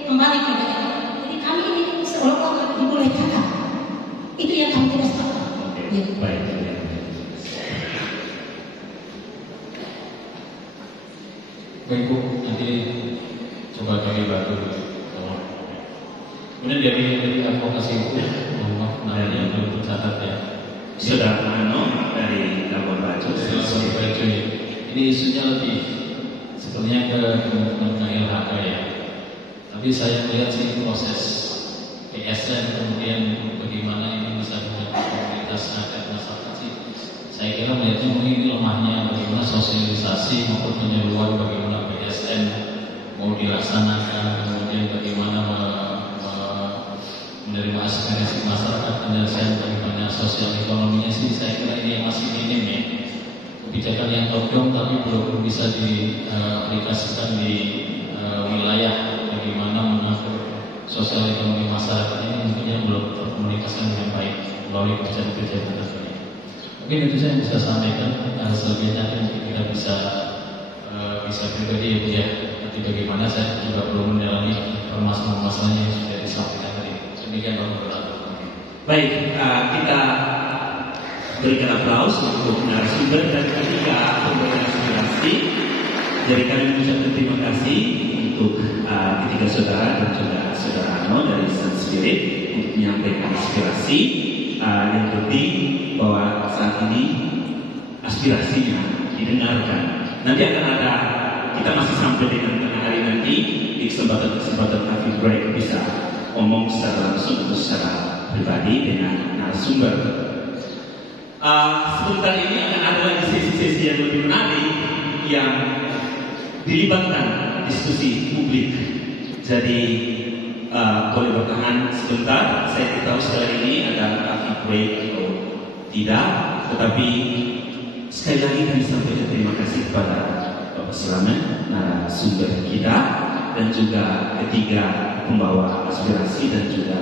kembali ke daerah. Jadi kami ini seolah-olah dimulai kakak. Itu yang kami tidak sepakat. Ya. Baik. Baik Bu, nanti coba kami bantu. Kemudian dari advokasi hukum, namanya belum tercatat ya. Saudara Mano dari Labuan Bajo. Ini isunya lebih sepertinya ke LHK ya. Tapi saya melihat sih proses PSN kemudian bagaimana ini bisa dengan komunitas adat masyarakat sih. Saya kira melihatnya mungkin ini lemahnya bagaimana sosialisasi maupun penyeluruhan bagaimana PSN mau dilaksanakan, kemudian bagaimana menerima aspirasi masyarakat, penyelesaian bagaimana sosial ekonominya sih. Saya kira ini masih minim ya. Kebijakan yang top down tapi belum bisa diaplikasikan di wilayah bagaimana mengatur sosial ekonomi masyarakat ini mungkin belum terkomunikasikan dengan baik melalui kebijakan-kebijakan tersebut. Mungkin itu saya bisa sampaikan. Selebihnya kita bisa pribadi ya Bu ya. Nanti bagaimana saya juga belum mendalami permasalahan yang sudah disampaikan tadi. Demikian Pak Gubernur. Baik, kita berikan aplaus untuk narasumber dan ketiga pemberian aspirasi. Dari kami mengucapkan terima kasih untuk ketiga saudara dan juga saudara Ano dari Sun Spirit untuk menyampaikan aspirasi. Yang penting bahwa saat ini aspirasinya didengarkan. Nanti akan ada, kita masih sampai dengan tengah hari nanti di kesempatan coffee break bisa ngomong secara langsung atau secara pribadi dengan narasumber. Sebentar ini akan ada lagi sesi-sesi yang lebih menarik yang dilibatkan diskusi publik. Jadi boleh bertahan sebentar. Saya tahu sekali ini ada coffee break atau tidak, tetapi sekali lagi kami sampaikan terima kasih kepada Bapak Selamat, narasumber kita, dan juga ketiga pembawa aspirasi dan juga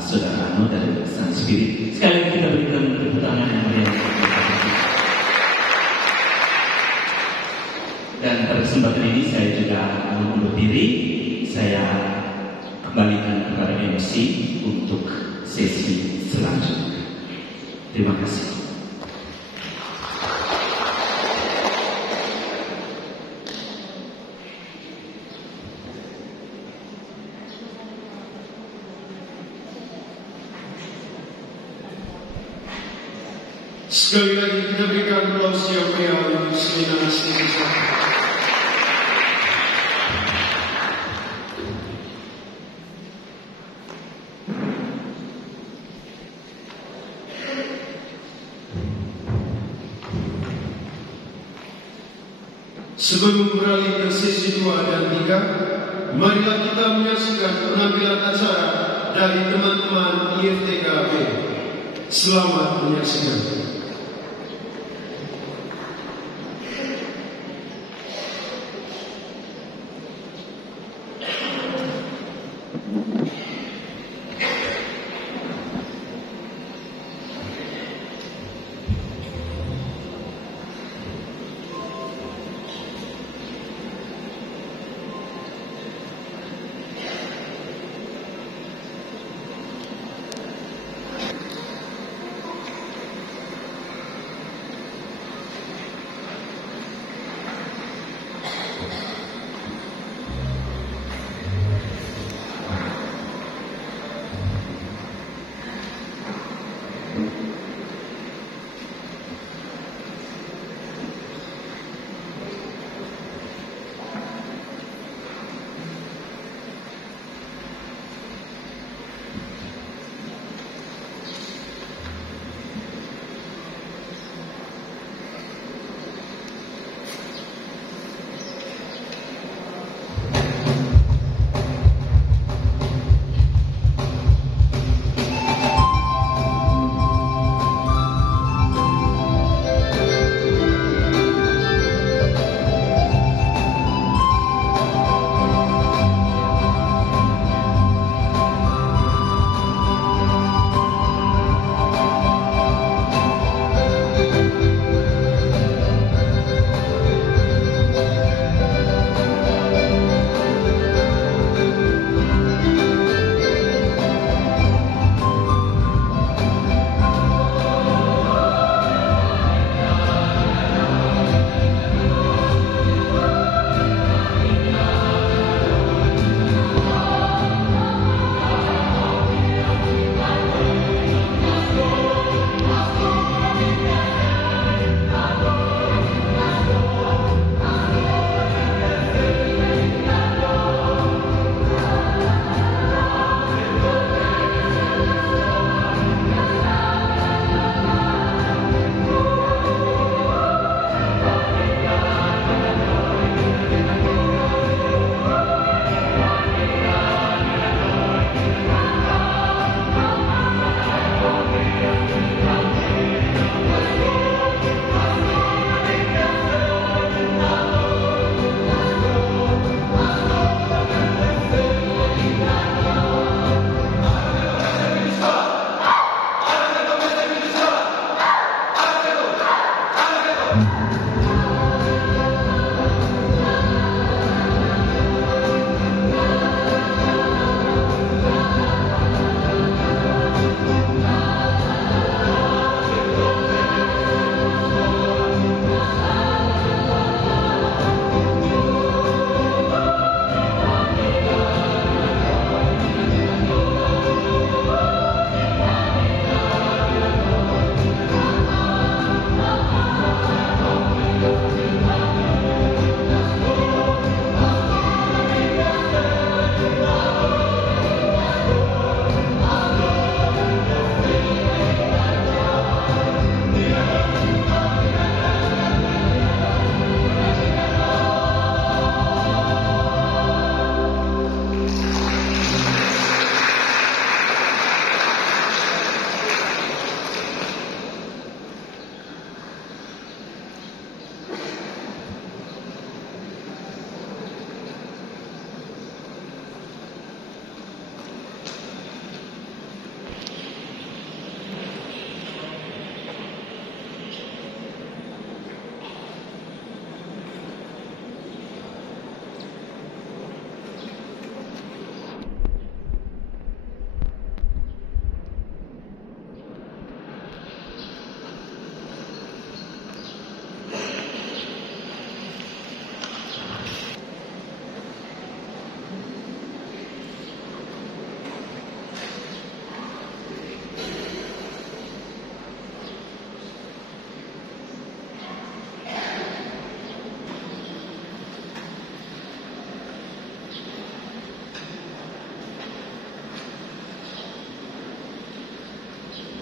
saudara Ano dari Sun Spirit. Sekali lagi kita berikan tepuk tangan yang meriah. Dan pada kesempatan ini saya juga undur diri. Saya kembalikan kepada MC untuk sesi selanjutnya. Terima kasih. Sekali lagi kita berikan aplaus yang meriah untuk seminar Indonesia. Sebelum beralih ke sesi 2 dan 3, marilah kita menyaksikan penampilan acara dari teman-teman IFTKB. Selamat menyaksikan.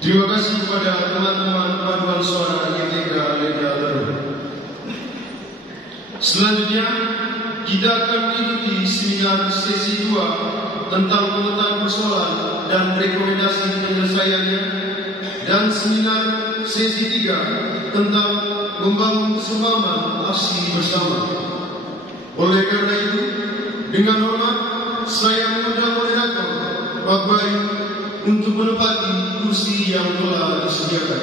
Terima kasih kepada teman-teman paduan suara YTK Leda Leru. Selanjutnya kita akan mengikuti seminar sesi 2 tentang pemetaan persoalan dan rekomendasi penyelesaiannya, dan seminar sesi 3 tentang membangun kesepahaman aksi bersama. Oleh karena itu, dengan hormat saya mengundang moderator Pak Bayu untuk menempati kursi yang telah disediakan.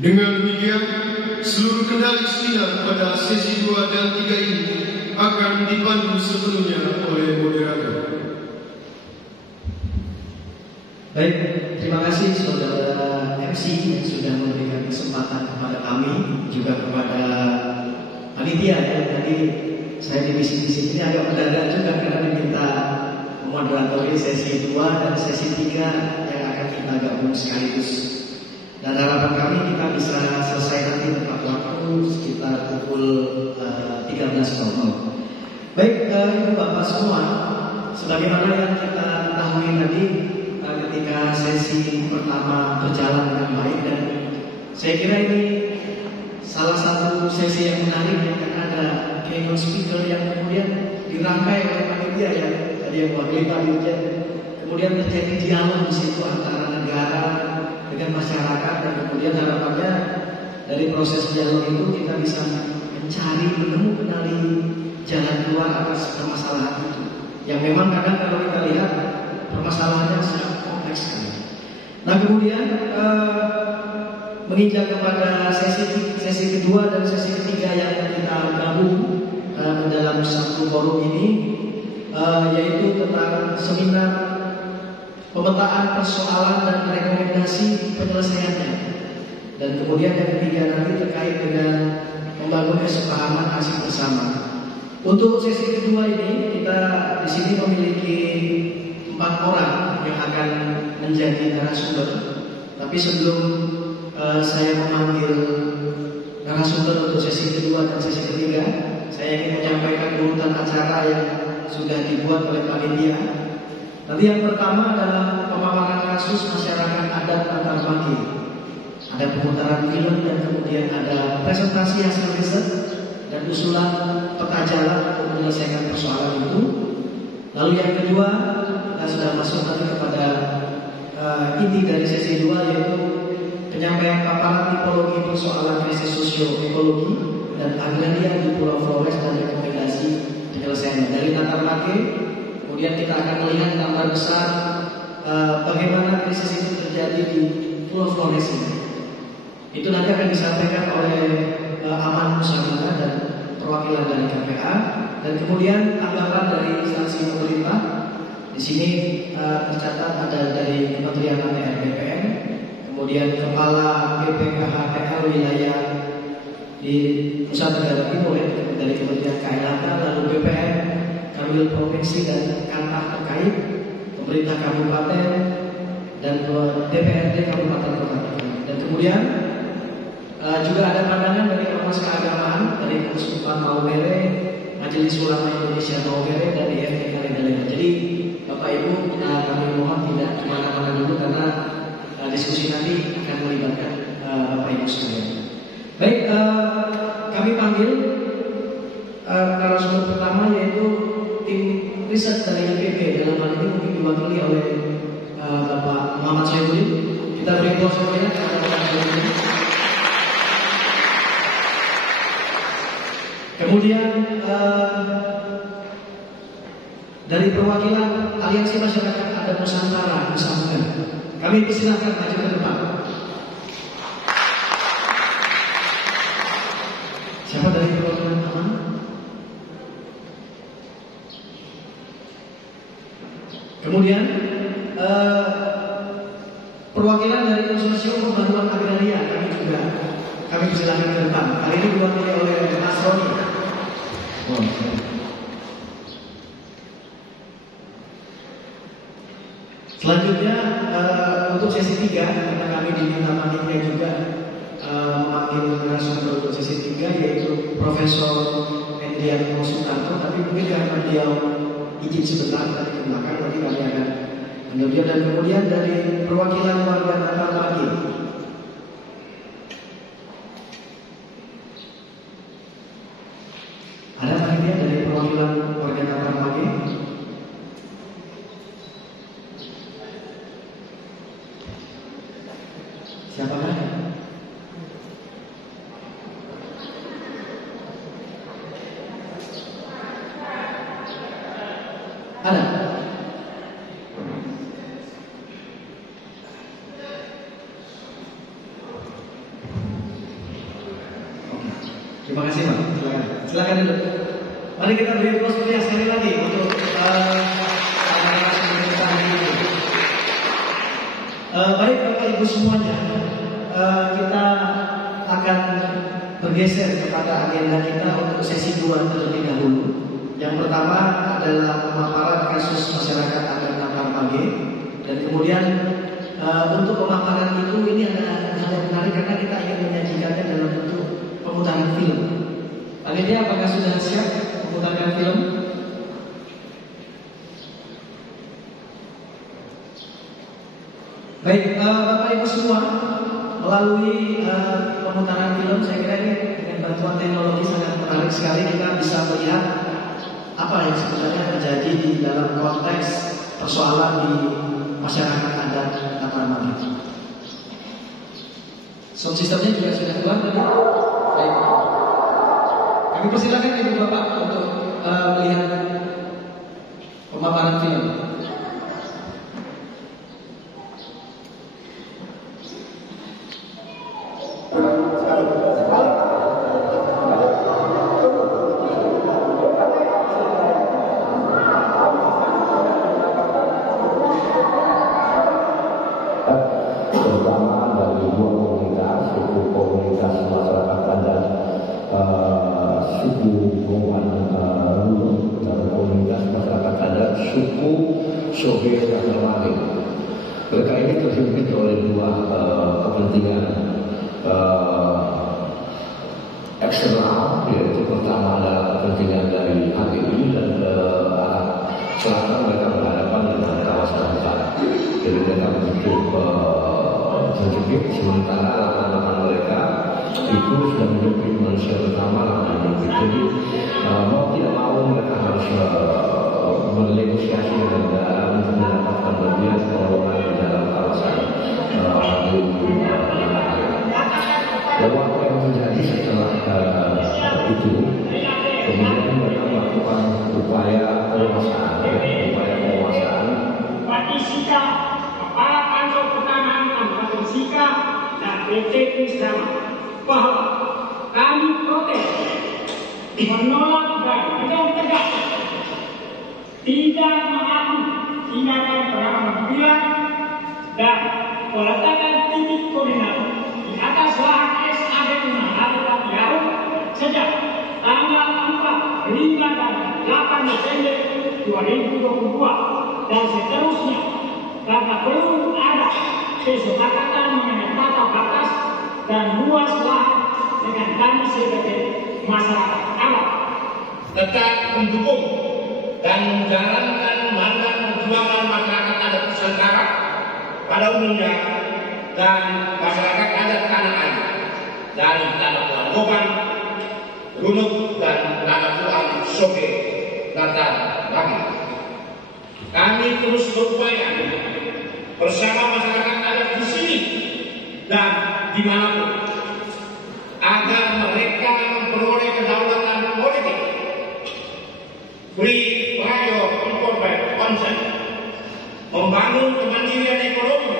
Dengan demikian, seluruh kendali seminar pada sesi 2 dan 3 ini akan dipandu sepenuhnya oleh moderator. Baik, terima kasih saudara MC yang sudah memberikan kesempatan kepada kami, juga kepada panitia ya. Tadi saya di sini agak mendadak juga karena diminta memoderatori sesi 2 dan sesi 3 yang akan kita gabung sekaligus. Dan harapan kami kita bisa selesai nanti tepat waktu sekitar pukul 13.00. Baik, Ibu Bapak semua, sebagaimana yang kita ketahui tadi, ketika sesi pertama berjalan dengan baik, dan saya kira ini salah satu sesi yang menarik ya, karena ada keynote speaker yang kemudian dirangkai oleh panitia ya, tadi yang wakil panitia, kemudian terjadi dialog di situ antara negara dengan masyarakat, dan kemudian harapannya dari proses dialog itu kita bisa mencari, menemukan jalan keluar atas permasalahan itu, yang memang kadang kalau kita lihat permasalahannya sangat kompleks sekali. Nah kemudian menginjak kepada sesi kedua dan sesi ketiga yang kita gabung dalam satu forum ini, yaitu tentang seminar pemetaan persoalan dan rekomendasi penyelesaiannya. Dan kemudian yang ketiga nanti terkait dengan membangun kesepahaman aksi bersama. Untuk sesi kedua ini kita di sini memiliki 4 orang yang akan menjadi narasumber. Tapi sebelum saya memanggil narasumber untuk sesi kedua dan sesi ketiga, saya ingin menyampaikan urutan acara yang sudah dibuat oleh panitia. Nanti yang pertama adalah pemaparan kasus masyarakat adat antar maki. Ada pemutaran film dan kemudian ada presentasi hasil riset dan usulan peta jalan untuk menyelesaikan persoalan itu. Lalu yang kedua, kita sudah masuk nanti kepada inti dari sesi 2, yaitu penyampaian paparan tipologi persoalan krisis sosio-ekologi dan agraria di Pulau Flores dan rekomendasi penyelesaiannya dari Natar Make. Kemudian kita akan melihat gambar besar bagaimana krisis itu terjadi di Pulau Flores ini. Itu nanti akan disampaikan oleh Aman Musabila dan perwakilan dari KPA, dan kemudian anggapan dari instansi pemerintah. Di sini tercatat ada dari Kementerian ATR BPN, kemudian Kepala BPKHTL wilayah di Nusa Tenggara Timur ya, dari Kementerian KLHK, lalu BPN, Kanwil Provinsi dan Kantah terkait, pemerintah kabupaten dan DPRD Kabupaten Kota. Dan kemudian juga ada pandangan dari Ormas Keagamaan dari Keuskupan Maumere, Majelis Ulama Indonesia Maumere, dan IFTK Leda. Jadi Bapak Ibu, kami mohon tidak kemana-mana dulu karena diskusi nanti akan melibatkan Bapak Ibu sekalian. Baik, kami panggil narasumber pertama yaitu tim riset dari IPB, dalam hal ini mungkin diwakili oleh Bapak Muhammad Soebuli. Kita beri aplaus semuanya kepada Bapak Soebuli. Kemudian dari perwakilan Aliansi Masyarakat Adat Nusantara Nusa, kami persilahkan maju ke depan. Siapa dari perwakilan teman? Kemudian perwakilan dari Konsorsium Pembangunan Agraria kami persilahkan ke depan. Kali ini diwakili oleh Mas Roni. Selanjutnya untuk sesi 3, karena kami diminta panitia narasumber untuk sesi 3 yaitu Profesor Endrian Sutanto, tapi mungkin karena dia izin sebentar dari ke belakang, nanti kami akan panggil dia. Dan kemudian dari perwakilan warga Natal Pagi, ada panitia dari perwakilan warga Natal Pagi? Siapakah? Ada? Terima kasih Pak. Silakan duduk. Mari kita beri aplaus meriah sekali lagi untuk baik Bapak Ibu semuanya, kita akan bergeser kepada agenda kita untuk sesi 2 terlebih dahulu. Yang pertama adalah pemaparan kasus masyarakat adat Natal Pagi, dan kemudian untuk pemaparan itu ini ada hal yang menarik karena kita ingin menyajikannya dalam bentuk pemutaran film. Panitia apakah sudah siap memutarkan film? Baik, Bapak Ibu semua, melalui pemutaran film saya kira ini dengan bantuan teknologi sangat menarik sekali, kita bisa melihat apa yang sebenarnya terjadi di dalam konteks persoalan di masyarakat adat Natal Pagi. Sound systemnya juga sudah keluar tadi. Baik. Kami persilakan Ibu Bapak untuk melihat pemaparan film. Mereka ini terhimpit oleh dua kepentingan eksternal, yaitu pertama adalah kepentingan dari HTI dan ke arah selatan mereka berhadapan dengan kawasan hutan. Jadi mereka begitu terjepit, sementara lahan-lahan mereka itu sudah menjepit manusia pertama lahan menjepit. Jadi mau tidak mau mereka harus bernegosiasi dengan negara untuk mendapatkan bagian pengelolaan di dalam kawasan dan apa yang terjadi setelah itu, kemudian mereka melakukan upaya penguasaan. Bupati Sika, Kepala Kantor Pertanahan Kabupaten Sika dan PT Wisrama bahwa kami protes, menolak dan dengan tegas tidak mengakui tindakan pengambilan dan peletakan titik koordinat di atas lahan SAB Manado Papiau sejak tanggal 4, 5 dan 8 Desember 2022 dan seterusnya, karena belum ada kesepakatan mengenai tata batas dan luas lahan dengan kami sebagai masyarakat adat. Tetap mendukung dan menjalankan mandat perjuangan masyarakat adat Nusantara pada umumnya dan masyarakat adat tanah air dari tanah Tuan, Runuk dan tanah Tuan Soge Natal Pagi. Kami terus berupaya bersama masyarakat adat di sini dan dimanapun agar mereka memperoleh kedaulatan politik, free prior informed consent, membangun kemandirian ekonomi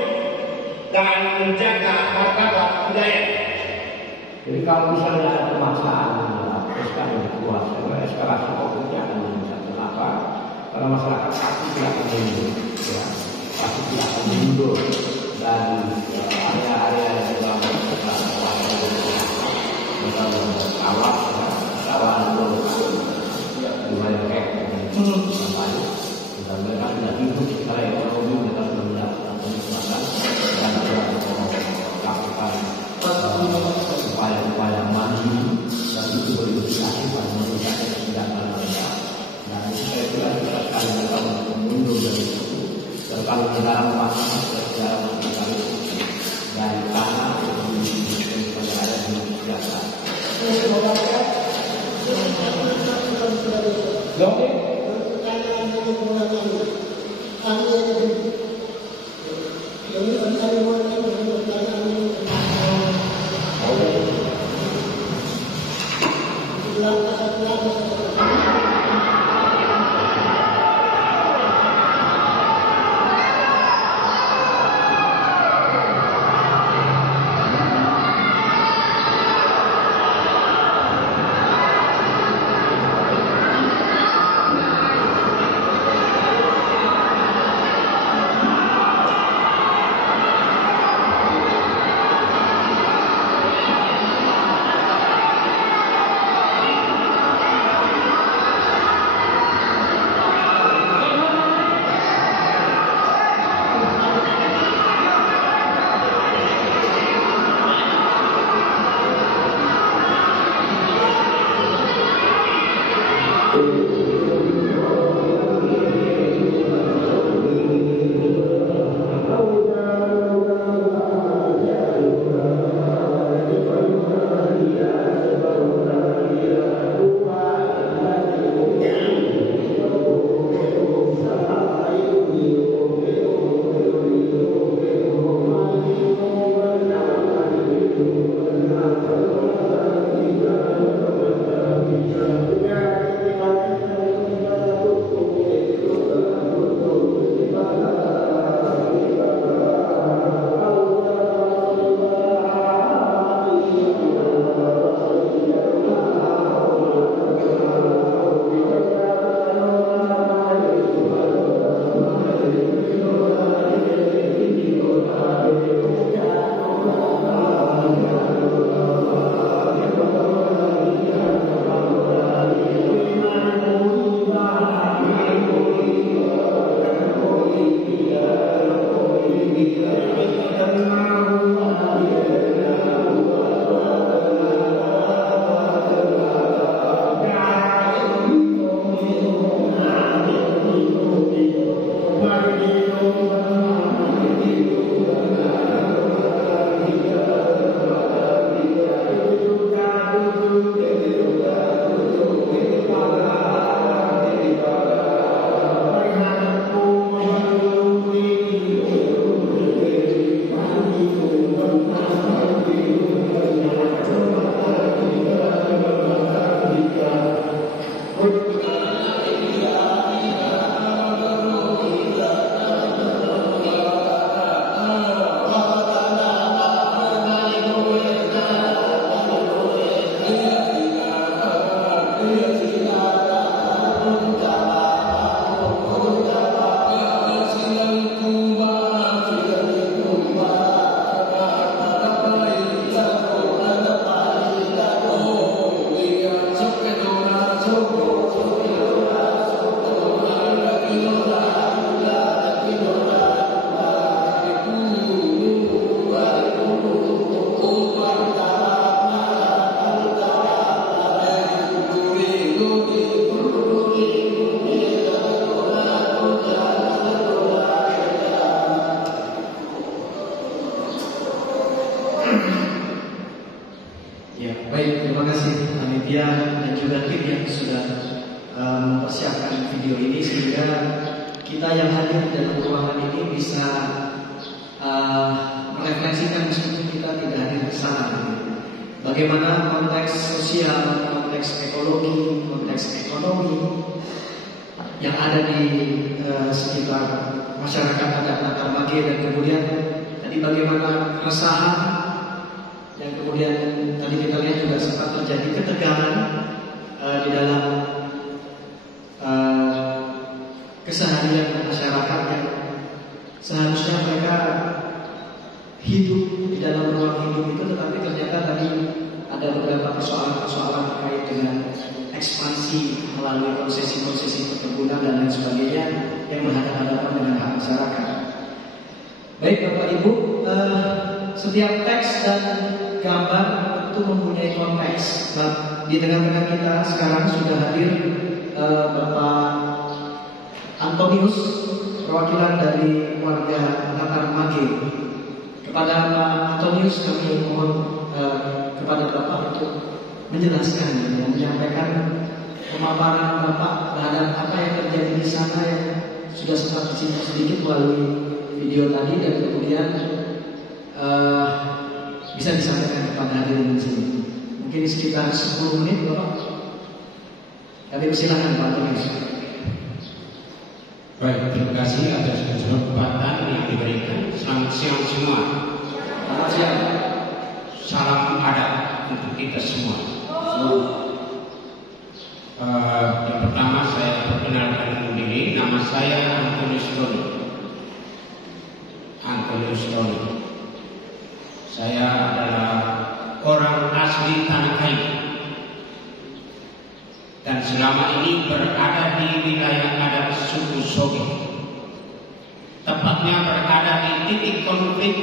dan menjaga martabat budaya. Jadi kalau misalnya ada permasalahan teruskan yang kuat, karena eskalasi konfliknya akan meningkat. Kenapa? Karena masyarakat pasti tidak akan mundur, ya, pasti tidak akan mundur dan area-area yang sudah misalnya kawat, kawasan lumayan dan mereka tidak hidup secara ekonomi, mereka sudah mendapatkan kenikmatan dan melakukan upaya-upaya manusia Ya, baik, terima kasih panitia dan juga tim yang sudah mempersiapkan video ini sehingga kita yang hadir dalam ruangan ini bisa merefleksikan meskipun kita tidak hadir bersama. Bagaimana konteks sosial, konteks ekologi, konteks ekonomi yang ada di sekitar masyarakat adat Natal Mage, dan kemudian tadi bagaimana keresahan yang kemudian tadi kita lihat juga sempat terjadi ketegangan di dalam keseharian masyarakat yang seharusnya mereka hidup di dalam ruang hidup itu, tetapi ternyata tadi ada beberapa persoalan-persoalan terkait dengan ekspansi melalui konsesi-konsesi perkebunan dan lain sebagainya yang berhadapan dengan hak masyarakat. Baik Bapak Ibu, setiap teks dan gambar itu mempunyai konteks. Di tengah-tengah kita sekarang sudah hadir Bapak Antonius, perwakilan dari warga Natal Mage. Kepada Pak Antonius kami mohon kepada Bapak untuk menjelaskan dan menyampaikan pemaparan Bapak terhadap apa yang terjadi di sana yang sudah sempat disinggung sedikit melalui video tadi, dan kemudian bisa disampaikan kepada hadirin di sini. Mungkin sekitar 10 menit, Bapak. Kami persilakan Pak Turis. Baik, terima kasih atas kesempatan yang diberikan. Selamat siang semua. Selamat siang. Salam adat untuk kita semua. Yang pertama saya perkenalkan diri. Nama saya Antonius Doni. Antonius Doni. Saya adalah orang asli Tanah Kayu dan selama ini berada di wilayah adat suku Soge, tepatnya berada di titik konflik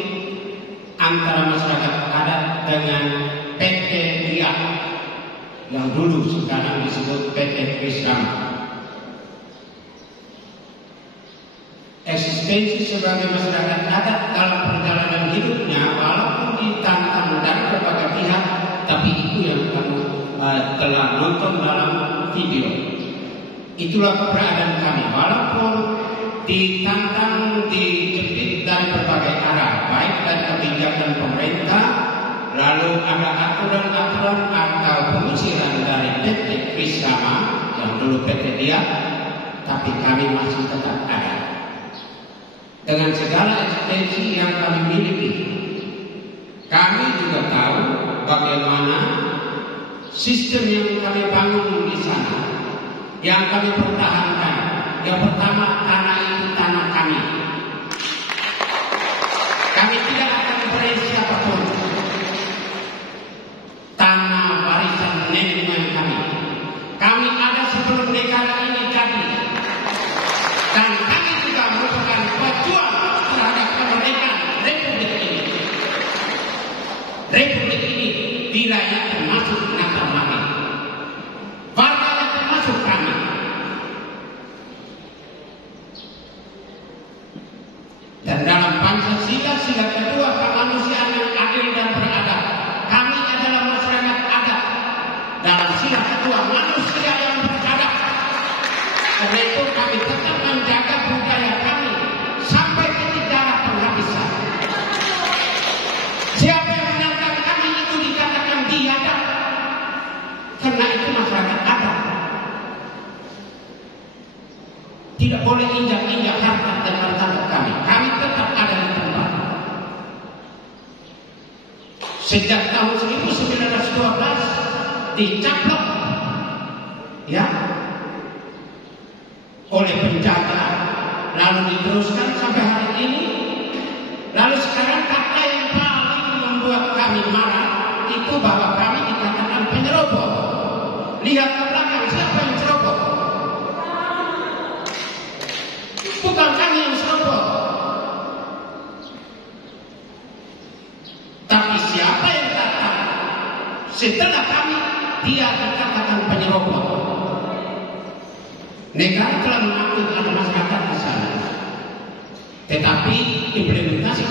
antara masyarakat adat dengan PT Riak yang dulu sekarang disebut PT Krisrama. Eksistensi sebagai masyarakat adat dalam perjalanan hidupnya walaupun ditantang dari berbagai pihak, tapi itu yang kamu telah nonton dalam video. Itulah keberadaan kami, walaupun ditantang, dijepit dari berbagai arah, baik dari kebijakan pemerintah, lalu ada aturan-aturan atau pengusiran dari PT Krisrama yang dulu PT Dia, tapi kami masih tetap ada. Dengan segala eksistensi yang kami miliki, kami juga tahu bagaimana sistem yang kami bangun di sana, yang kami pertahankan. Yang pertama, tanah itu tanah kami. Kami tidak akan beri siapapun. Tanah warisan nenek moyang kami. Kami ada sebelum negara ini jadi. Dan kami juga merupakan pejuang terhadap kemerdekaan Republik ini. Republik ini wilayah termasuk Nagamani. Warganya termasuk kami. Dan dalam Pancasila sila kedua kemanusiaan yang adil dan beradab, kami adalah masyarakat adat. Dalam sila kedua manusia yang beradab. Karena itu kami tetap menjaga budaya kami sampai titik darah penghabisan. Siapa yang menantang kami itu dikatakan biadab, karena itu masyarakat adat. Tidak boleh injak-injak harkat dan martabat kami. Kami tetap ada di tempat. Sejak tahun 1912 dicaplok, ya, oleh penjajah, lalu diteruskan sampai hari ini. Lalu sekarang kata yang paling membuat kami marah itu bahwa kami dikatakan penyerobot. Lihat ke belakang, siapa yang serobot? Bukan kami yang serobot. Tapi siapa yang datang setelah kami, dia dikatakan penyerobot. Negara telah mengakui ada masyarakat di sana, tetapi implementasi